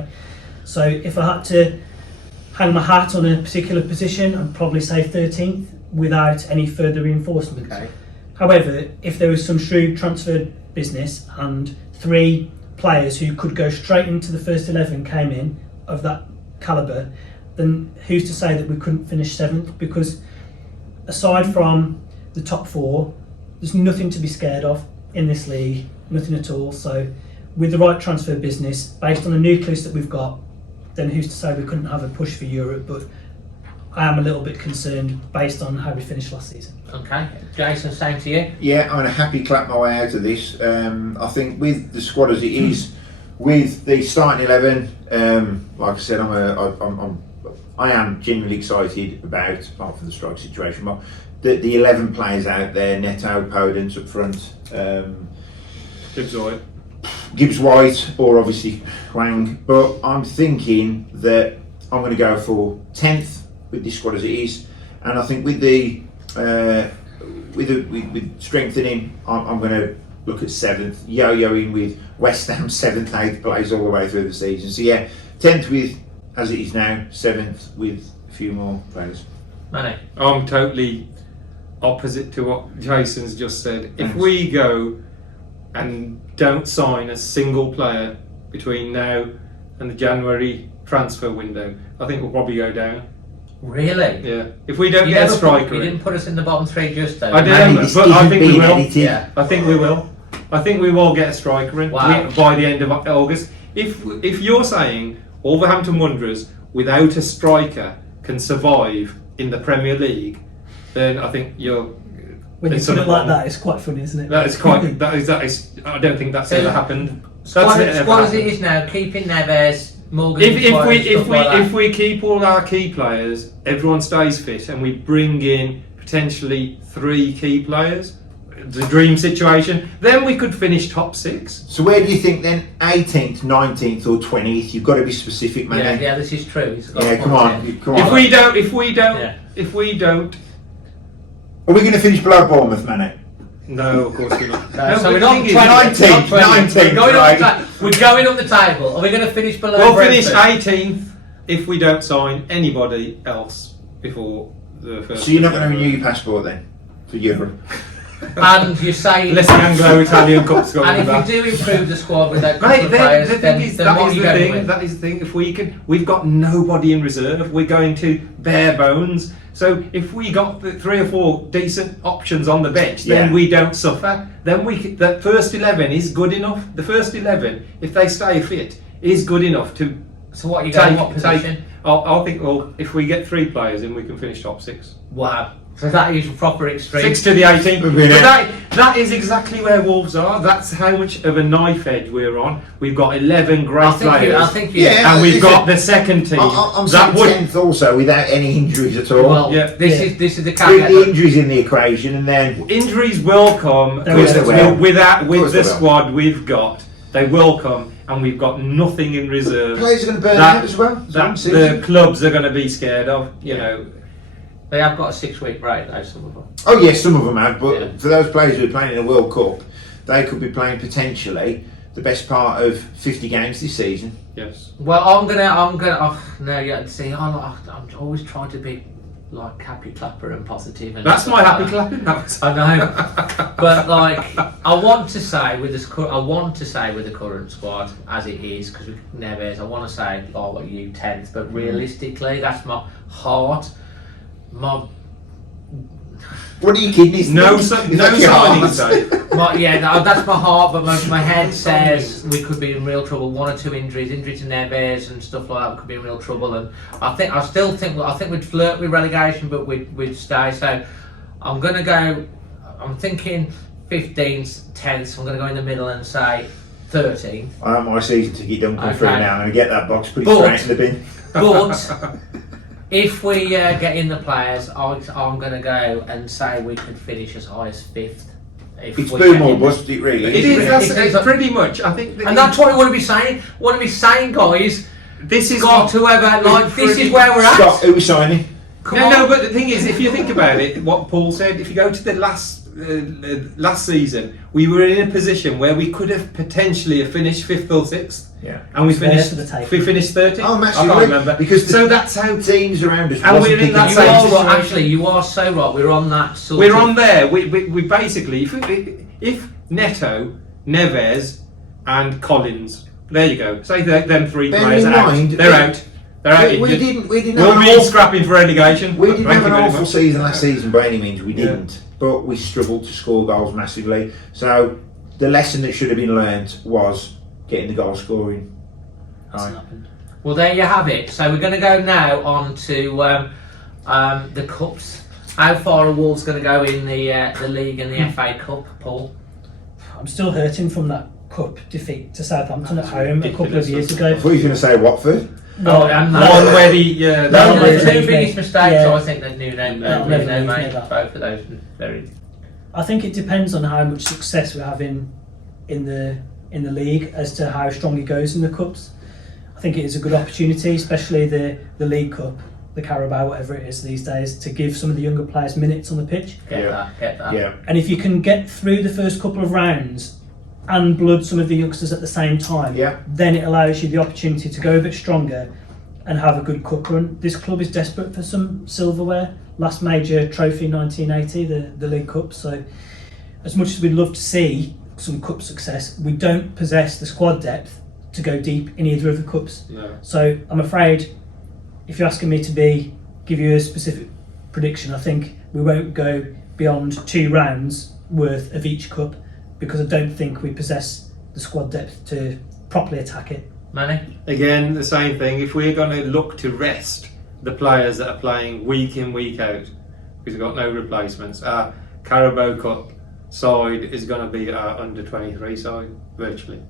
So if I had to hang my hat on a particular position, I'd probably say 13th without any further reinforcements. Okay. However, if there was some shrewd transfer business and 3 players who could go straight into the first 11 came in of that calibre, then who's to say that we couldn't finish 7th? Because aside from the top 4, there's nothing to be scared of in this league, nothing at all. So with the right transfer business, based on the nucleus that we've got, then who's to say we couldn't have a push for Europe? But I am a little bit concerned based on how we finished last season. Okay, Jason, same to you. Yeah, I'm going to happily clap my way out of this. I think with the squad as it is, with the starting 11, like I said, I am genuinely excited about, apart from the strike situation, but the 11 players out there: Neto, Podence up front, Gibbs-White. Gibbs-White, or obviously Hwang. But I'm thinking that I'm going to go for 10th with this squad as it is, and I think with the with strengthening, I'm going to look at 7th, yo-yoing with West Ham 7th, 8th place all the way through the season. So yeah, 10th with as it is now, 7th with a few more players. Manny? I'm totally opposite to what Jason's just said. Thanks. If we go and don't sign a single player between now and the January transfer window, I think we'll probably go down. Really? Yeah. If we don't get a striker, you didn't put us in the bottom 3 just though. I didn't, but I think we will. Yeah. I think we will. I think we will get a striker in by the end of August. If you're saying Wolverhampton Wanderers without a striker can survive in the Premier League, then I think you're. When you put it like that, it's quite funny, isn't it? That is quite. that is. I don't think that's ever happened. Squad as it is now, keeping Neves, Morgan. If we keep all our key players, everyone stays fit, and we bring in potentially 3 key players, the dream situation, then we could finish top 6. So where do you think then? 18th, 19th, or 20th? You've got to be specific, man. Yeah, this is true. Come on. If we don't. Are we going to finish below Bournemouth, Manny? No, of course we're not. So we're not 19th. We're going up the table. Are we going to finish below? We'll finish 18th if we don't sign anybody else before the first. So you're not going to renew your passport then for Europe? And you say unless the Anglo-Italian Cup's going and back. if we do improve the squad with that couple of players, that is the thing. If we can, we've got nobody in reserve. We're going to bare bones. So if we got 3 or 4 decent options on the bench, then we don't suffer. Then that first 11 is good enough. The first 11, if they stay fit, is good enough to. So what are you going? What position? I think. Well, if we get 3 players in, we can finish top 6. Wow. So that is proper extreme. 6 to the 18th. But that is exactly where Wolves are. That's how much of a knife edge we're on. We've got 11 great players. And we've got the second team. I'm saying 10th also without any injuries at all. Well, this is the caveat. The injuries in the equation, and then injuries will come with the squad we've got. They will come, and we've got nothing in reserve. Players are going to burn out as well. That the clubs are going to be scared of. You know. They have got a 6-week break though, some of them. Oh yes, some of them have, but for those players who are playing in a World Cup, they could be playing potentially the best part of 50 games this season. Yes. Well, I'm gonna. Oh, no, yeah. See, I'm always trying to be like happy clapper and positive. And That's my happy like clapping. I know, but like I want to say with the current squad as it is, because Neves, I want to say like you 10th, but realistically, that's my heart. What are you kidding? No signing say. That's my heart, but my head says we could be in real trouble. 1 or 2 injury to Neves and stuff like that. We could be in real trouble, and I still think we'd flirt with relegation, but we'd stay. So I'm gonna go. I'm thinking 15th, 10th. I'm gonna go in the middle and say 13th. I want my season ticket done come through now, and I get that box, put it straight in the bin. But if we get in the players, I'm going to go and say we could finish as high as 5th. It's boom or bust, it really It is. That's pretty much. I think. And that's what we want to be saying. What we saying, guys. This is got whoever. Like this is where we're at. Stop. Who are we signing? No, but the thing is, if you think about it, what Paul said, if you go to the last season, we were in a position where we could have potentially finished 5th or 6th. Yeah. And we finished 30th. Oh, I can't remember. Because so that's how teams around us. And we're in that actually, you are so right. We're on that. We're on there. We basically, if Neto, Neves, and Collins, there you go. Say them 3 players are out. They're out. They're out. We didn't. We'll be scrapping for relegation. We didn't have an awful season last season by any means. We didn't, but we struggled to score goals massively. So the lesson that should have been learnt was getting the goal scoring. Well, there you have it. So we're going to go now on to the cups. How far are Wolves going to go in the league and the FA Cup, Paul? I'm still hurting from that cup defeat to Southampton at home a couple of years ago. I thought you were going to say Watford. No, one where the 2 biggest mistakes. I think that Nuno made both of those very. I think it depends on how much success we're having in the league as to how strong he goes in the cups. I think it is a good opportunity, especially the League Cup, the Carabao, whatever it is these days, to give some of the younger players minutes on the pitch. Get that. Yeah. And if you can get through the first couple of rounds and blood some of the youngsters at the same time, then it allows you the opportunity to go a bit stronger and have a good cup run. This club is desperate for some silverware. Last major trophy 1980, the League Cup. So as much as we'd love to see some cup success, we don't possess the squad depth to go deep in either of the cups. No. So I'm afraid, if you're asking me to give you a specific prediction, I think we won't go beyond 2 rounds worth of each cup, because I don't think we possess the squad depth to properly attack it. Manny? Again, the same thing. If we're going to look to rest the players that are playing week in, week out, because we've got no replacements, our Carabao Cup side is going to be our under 23 side virtually,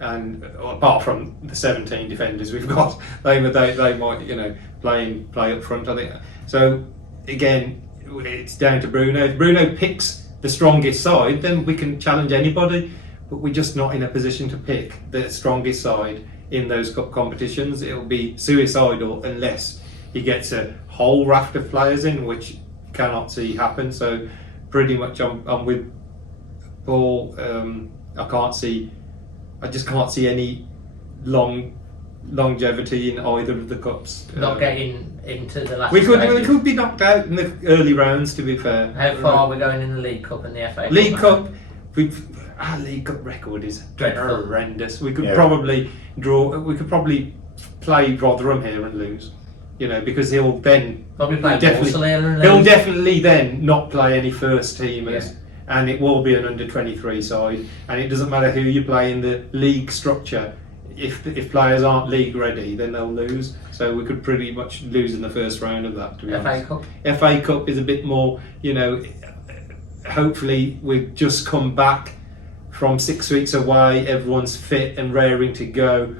and apart from the 17 defenders we've got, they might play up front, I think. So again, it's down to Bruno. If Bruno picks the strongest side, then we can challenge anybody, but we're just not in a position to pick the strongest side in those cup competitions. It'll be suicidal unless he gets a whole raft of players in, which you cannot see happen. So pretty much I'm with Paul. I just can't see any longevity in either of the cups. Not getting into the last. We could be knocked out in the early rounds, to be fair. How far are we going in the League Cup and the FA League Cup? Our League Cup record is Dreadful. horrendous. We could probably draw. We could probably play Rotherham here and lose. Because he'll then he'll definitely then not play any first teamers. Yeah. And it will be an under 23 side, and it doesn't matter who you play in the league structure. If players aren't league ready, then they'll lose. So we could pretty much lose in the first round of that. To be honest. Cup. FA Cup is a bit more. Hopefully we've just come back from 6 weeks away. Everyone's fit and raring to go.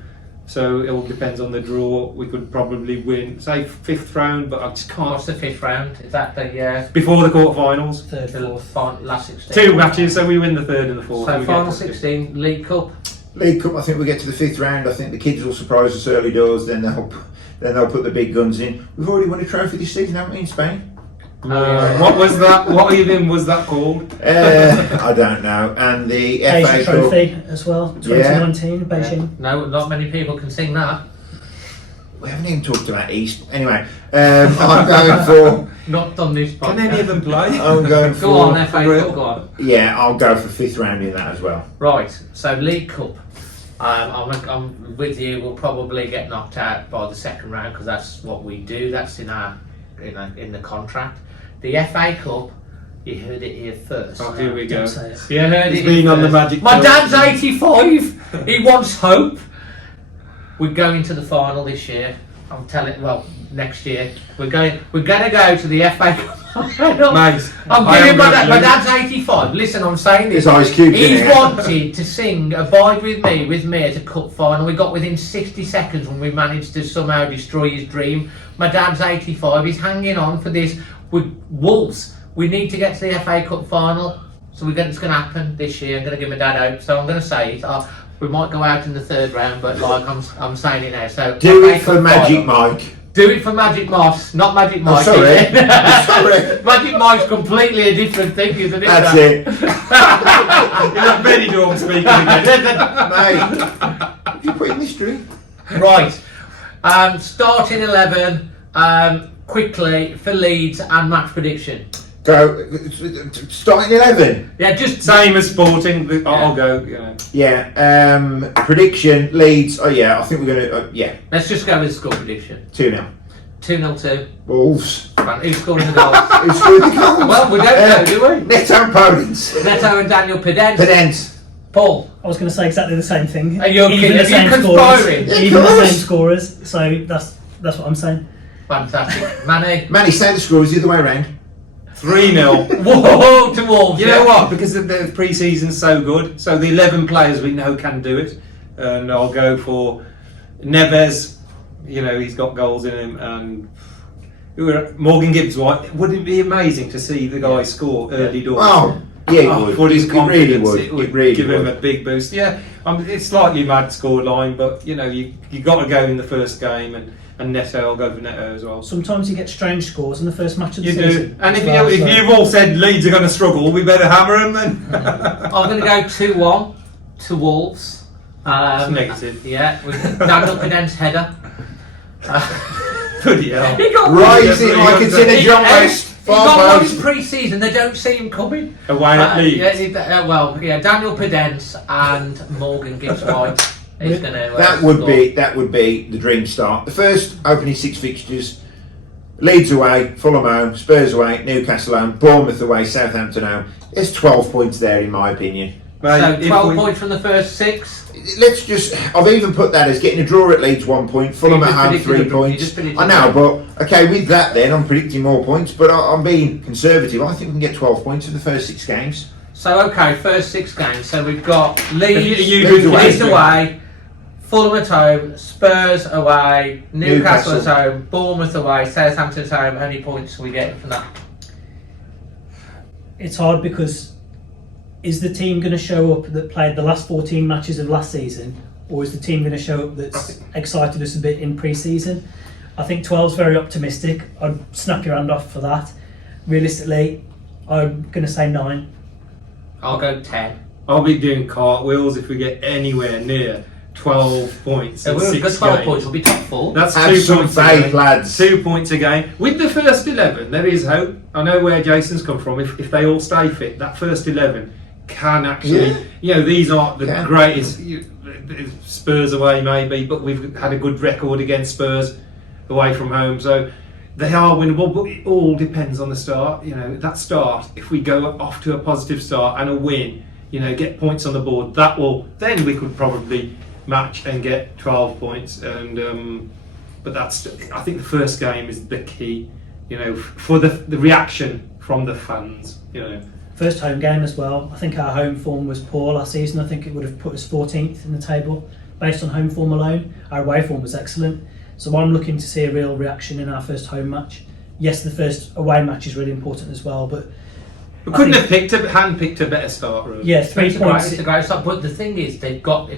So it all depends on the draw. We could probably win, say, 5th round, but I just can't. What's the 5th round? Is that the before the quarterfinals? 3rd, 4th, last 16. 2 matches, so we win the 3rd and the 4th. So final 16, League Cup. League Cup, I think we get to the 5th round. I think the kids will surprise us early doors. Then they'll put the big guns in. We've already won a trophy this season, haven't we, in Spain? What was that? What even was that called? I don't know. And the Asia FA Trophy Cup. as well, 2019, Beijing. No, not many people can sing that. We haven't even talked about East. Anyway, I'm going for. Not done this podcast. Can any of them play? I'm going for. Go on, FA Cup, go on. Yeah, I'll go for 5th round in that as well. Right, so League Cup. I'm with you. We'll probably get knocked out by the second round because that's what we do. That's in the contract. The FA Cup, you heard it here first. Oh, here we go. You heard He's it been here on the first. magic. My pill. dad's 85. He wants hope. We're going to the final this year. I'm telling. Well, next year we're going to go to the FA Cup. Mate, I'm giving my dad's 85. Listen, I'm saying this. There's Ice Cube in He's here. wanted to sing Abide With Me at a cup final. We got within 60 seconds when we managed to somehow destroy his dream. My dad's 85. He's hanging on for this. With Wolves, we need to get to the FA Cup final. So it's going to happen this year. I'm going to give my dad hope. So I'm going to say it. We might go out in the 3rd round, but like I'm saying it now. So Do FA it for Cup Magic final. Mike. Do it for Magic Moss, not Magic Mike. Sorry. Sorry. Magic Mike's completely a different thing, isn't it? That's it. You're not Benidorm speaking again. Mate, you put in this drink. Right. Starting 11. Quickly for Leeds and match prediction. Go. Starting 11. Yeah, just Same as Sporting. I'll go. You know. Yeah. Prediction Leeds. Oh yeah, I think we're gonna. Yeah. Let's just go with score prediction. 2-0. 2-0-2. Wolves. Who's scoring the goals? Who scored the goals? Well, we don't know, do we? Neto and Podence. Neto and Daniel Pedent. Pedence. Paul. I was going to say exactly the same thing. Are you Even the same conspiring? scorers. Even the same scorers. So that's what I'm saying. Fantastic. Manny. Say the scores the other way around. 3-0. Whoa, to Wolves. You know what? Because the pre-season's so good, so the 11 players we know can do it, and I'll go for Neves. You know, he's got goals in him, and Morgan Gibbs-White. Wouldn't it be amazing to see the guy score early doors? Oh, yeah, it would. For his It confidence, really would. it would It really give him would. a big boost. Yeah, it's slightly mad score line, but you know, you got to go in the first game, and Neto, I'll go for Neto as well. Sometimes you get strange scores in the first match of the You season. do, and if as well, so- you've all said Leeds are going to struggle, we better hammer them then. I'm going to go 2-1 to Wolves. That's negative. Yeah, with Daniel Pedent's header. Bloody hell. He got Rising like it's in a John West. He got Far one in post. pre-season. They don't see him coming. Away at Leeds. Daniel Pedent and Morgan Gibbs-White is going to. That would be the dream start. The first opening 6 fixtures: Leeds away, Fulham home, Spurs away, Newcastle home, Bournemouth away, Southampton home. There's 12 points there, in my opinion. Mate, So if 12 we- points from the first 6. I've even put that as getting a draw at Leeds 1 point, Fulham You at just home predicted 3 it, you points. just predicted I know, but okay, with that then I'm predicting more points, but I'm being conservative. I think we can get 12 points in the first 6 games. So okay, first 6 games. So we've got Leeds, You do Leeds away. away, Fulham at home, Spurs away, Newcastle at Newcastle. home, Bournemouth away, Southampton at home. How many points are we getting from that? It's hard because is the team going to show up that played the last 14 matches of last season, or is the team going to show up that's excited us a bit in pre-season? I think 12's very optimistic. I'd snap your hand off for that. Realistically, I'm going to say 9. I'll go 10. I'll be doing cartwheels if we get anywhere near 12 points. So in we've 6 got 12 games. points. We'll be top 4. That's Have 2 some points a faith, game. lads. 2 points a game. With the first 11, there is hope. I know where Jason's come from. If they all stay fit, that first 11 can actually, these aren't the Yeah. greatest. Spurs away maybe, but we've had a good record against Spurs away from home, so they are winnable. But it all depends on the start. That start. If we go off to a positive start and a win, get points on the board, then we could probably match and get 12 points. And but I think the first game is the key. For the reaction from the fans. First home game as well. I think our home form was poor last season. I think it would have put us 14th in the table based on home form alone. Our away form was excellent. So I'm looking to see a real reaction in our first home match. Yes, the first away match is really important as well, but We couldn't have handpicked a better start, really. yeah, 3 It's a great, points. it's a great start. But the thing is, if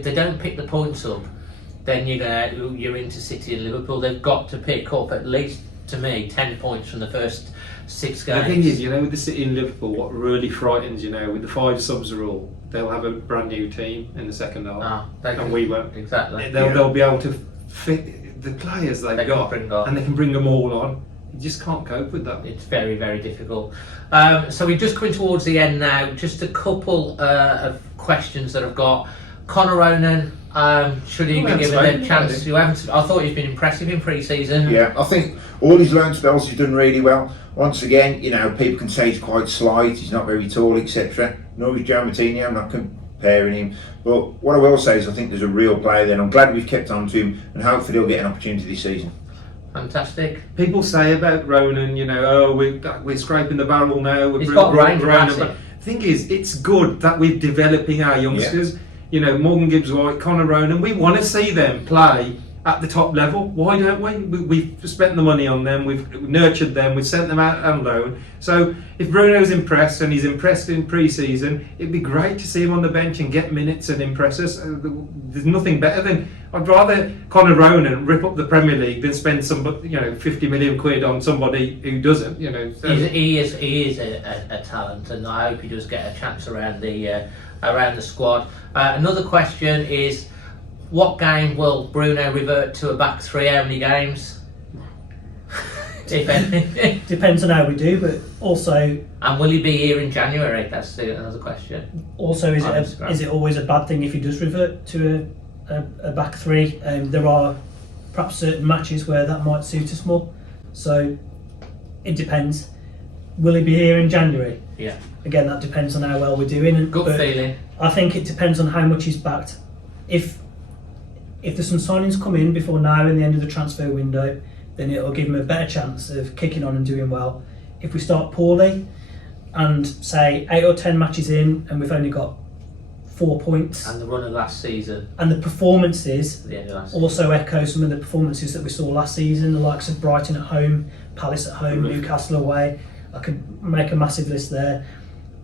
they don't pick the points up, then you're into City and Liverpool. They've got to pick up at least to me, 10 points from the first 6 The games. thing is, with the City and Liverpool, what really frightens, with the 5 subs rule, they'll have a brand new team in the second half, and we won't. Exactly. They'll be able to fit the players they've got, and they can bring them all on. You just can't cope with that. It's very, very difficult. So we're just coming towards the end now. Just a couple of questions that I've got. Conor Ronan, should he be given a chance? I thought he's been impressive in pre-season. Yeah, I think all his loan spells he's done really well. Once again, people can say he's quite slight, he's not very tall, etc. Nor is Joe Martini, I'm not comparing him. But what I will say is I think there's a real player there, and I'm glad we've kept on to him, and hopefully he'll get an opportunity this season. Fantastic. People say about Ronan, we're scraping the barrel now. He's got range, The thing is, it's good that we're developing our youngsters. Morgan Gibbs-White, Conor Ronan, we want to see them play at the top level. Why don't we? We've spent the money on them, we've nurtured them, we've sent them out on loan. So if Bruno's impressed, and he's impressed in pre-season, it'd be great to see him on the bench and get minutes and impress us. There's nothing better than, I'd rather Conor Ronan rip up the Premier League than spend 50 million quid on somebody who doesn't. So. He is a talent, and I hope he does get a chance around the squad. Another question is, what game will Bruno revert to a back 3? How many games? If any. Depends on how we do, but also. And will he be here in January? That's another question. Also, is it always a bad thing if he does revert to a back 3? There are perhaps certain matches where that might suit us more. So it depends. Will he be here in January? Yeah. Again, that depends on how well we're doing. Good feeling. I think it depends on how much he's backed. If there's some signings come in before now and the end of the transfer window, then it'll give him a better chance of kicking on and doing well. If we start poorly and say 8 or 10 matches in and we've only got 4 points, and the run of last season, and the performances the end of last also echo some of the performances that we saw last season, the likes of Brighton at home, Palace at home, Newcastle away, I could make a massive list there,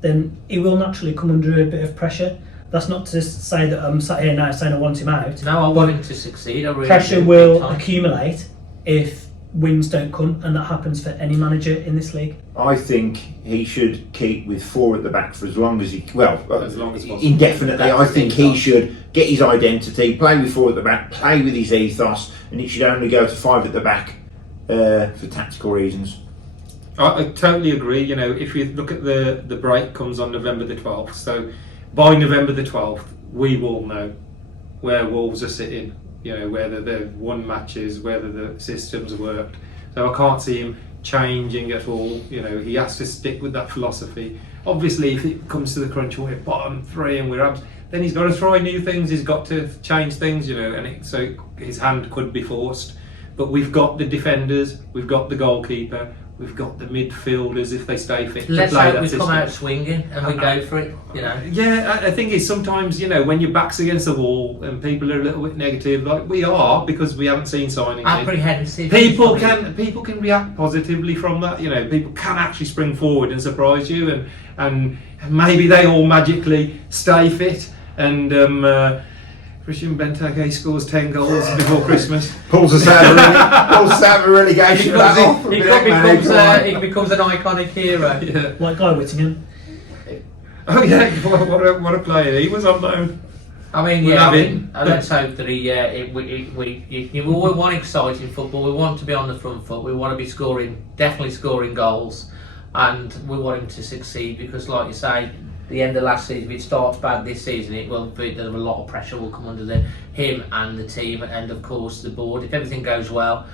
then he will naturally come under a bit of pressure. That's not to say that I'm sat here now saying I want him out. No, I want him to succeed. I really pressure will accumulate if wins don't come, and that happens for any manager in this league. I think he should keep with 4 at the back for as long as as long as possible. Indefinitely. I think he should get his identity, play with 4 at the back, play with his ethos, and it should only go to 5 at the back for tactical reasons. I totally agree. If you look at the break comes on November the 12th, so by November the 12th, we will know where Wolves are sitting, whether they've won matches, whether the systems worked. So I can't see him changing at all. He has to stick with that philosophy. Obviously, if it comes to the crunch, we're bottom 3 and then he's got to try new things, he's got to change things, so his hand could be forced. But we've got the defenders, we've got the goalkeeper, we've got the midfielders if they stay fit. Let's to play hope that we system. come out swinging and we go for it. Yeah, I think it's sometimes when your back's against the wall and people are a little bit negative, like we are because we haven't seen signings. Apprehensive. People can react positively from that. People can actually spring forward and surprise you, and maybe they all magically stay fit and. Christian Benteke scores 10 goals before Christmas. Pulls us out of a relegation battle. He becomes an iconic hero. Yeah. Like Guy Whittingham. Oh yeah, what a player he was on loan. I mean, let's hope that we want exciting football. We want to be on the front foot. We want to be definitely scoring goals, and we want him to succeed because, like you say, the end of last season, if it starts bad this season, there's a lot of pressure will come under him and the team, and of course the board. If everything goes well,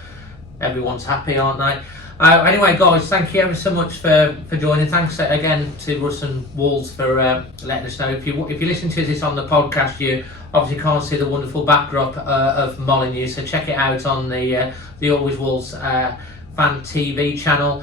everyone's happy, aren't they? Anyway, guys, thank you ever so much for joining. Thanks again to Russ and Walls for letting us know. If you listen to this on the podcast, you obviously can't see the wonderful backdrop of Molineux, so check it out on the Always Wolves fan TV channel.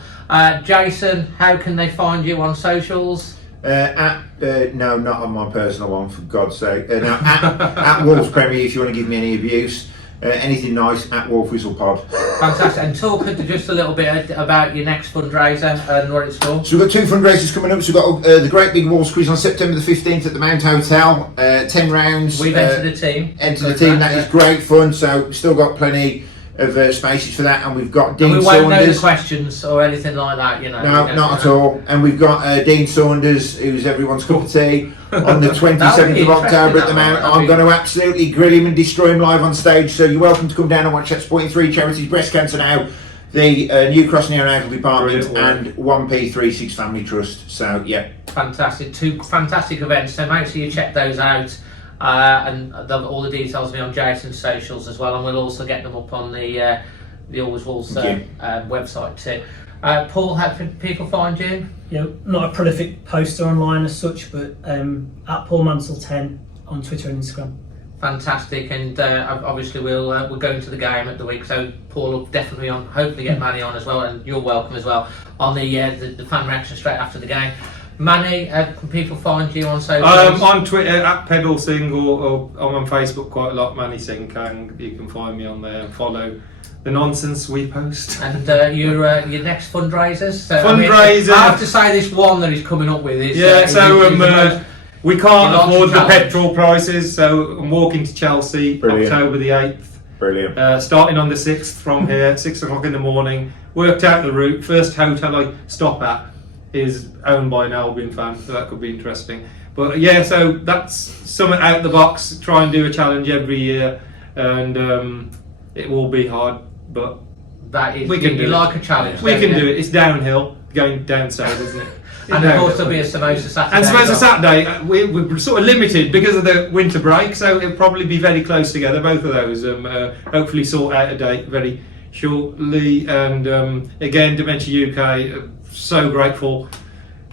Jason, how can they find you on socials? No, not on my personal one, for God's sake. No, at Wolves Premier, if you want to give me any abuse. Anything nice, at Wolf Whistle Pod. Fantastic. And talk just a little bit about your next fundraiser and what it's for. So we've got 2 fundraisers coming up. So we've got the Great Big Wolves Quiz on September the 15th at the Mount Hotel. 10 rounds. We've entered a team. That is great fun. So we've still got plenty of spaces for that, and we've got Dean and we won't Saunders. know the questions or anything like that, you know. No, not at all. And we've got Dean Saunders, who's everyone's cup of tea, on the 27th of October at the Mount. I'm going to absolutely grill him and destroy him live on stage. So you're welcome to come down and watch that. Supporting 3 charities: Breast Cancer Now, the New Cross Neonatal Department, and 1P36 Family Trust. So yeah, fantastic, 2 fantastic events. So make sure you check those out. And all the details will be on Jason's socials as well, and we'll also get them up on the Always Wolves website too. Paul, how can people find you? Not a prolific poster online as such, but at Paul Mansell 10 on Twitter and Instagram. Fantastic, and obviously we're going to the game at the week, so Paul will definitely on. Hopefully get Manny on as well, and you're welcome as well on the fan reaction straight after the game. Manny, can people find you on social? On Twitter at Pedal Sing, or I'm on Facebook quite a lot, Manny Sing Kang. You can find me on there and follow the nonsense we post. And your next fundraisers? So, Fundraiser. I have to say this one that he's coming up with is... we can't afford the petrol prices, so I'm walking to Chelsea. Brilliant. October the 8th. Brilliant. Starting on the 6th from here, 6 o'clock in the morning. Worked out the route. First hotel I stop at is owned by an Albion fan, so that could be interesting. But yeah, so that's something out the box. Try and do a challenge every year, and it will be hard, but that is, we can do it. Like a challenge. We can do it. It's downhill, going down south, isn't it? And of course there'll be a Samosa Saturday. And Samosa Saturday, we're sort of limited because of the winter break, so it'll probably be very close together, both of those. Hopefully sort out a date very shortly. And again, Dementia UK, so grateful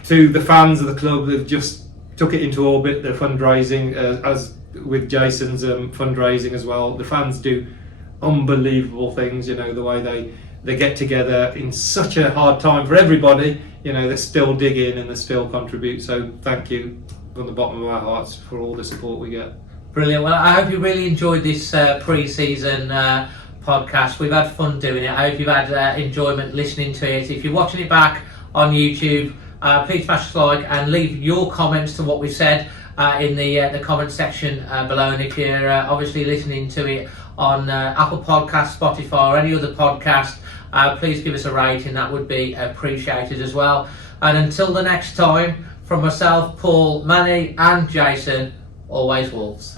to the fans of the club. They've just took it into orbit, the fundraising, as with Jason's fundraising as well. The fans do unbelievable things, the way they get together in such a hard time for everybody. They still dig in and they still contribute. So thank you from the bottom of our hearts for all the support we get. Brilliant. Well, I hope you really enjoyed this pre-season podcast. We've had fun doing it. I hope you've had enjoyment listening to it. If you're watching it back on YouTube, please smash like and leave your comments to what we've said in the comment section below. And if you're obviously listening to it on Apple Podcasts, Spotify, or any other podcast, please give us a rating. That would be appreciated as well. And until the next time, from myself, Paul, Manny and Jason, always Wolves.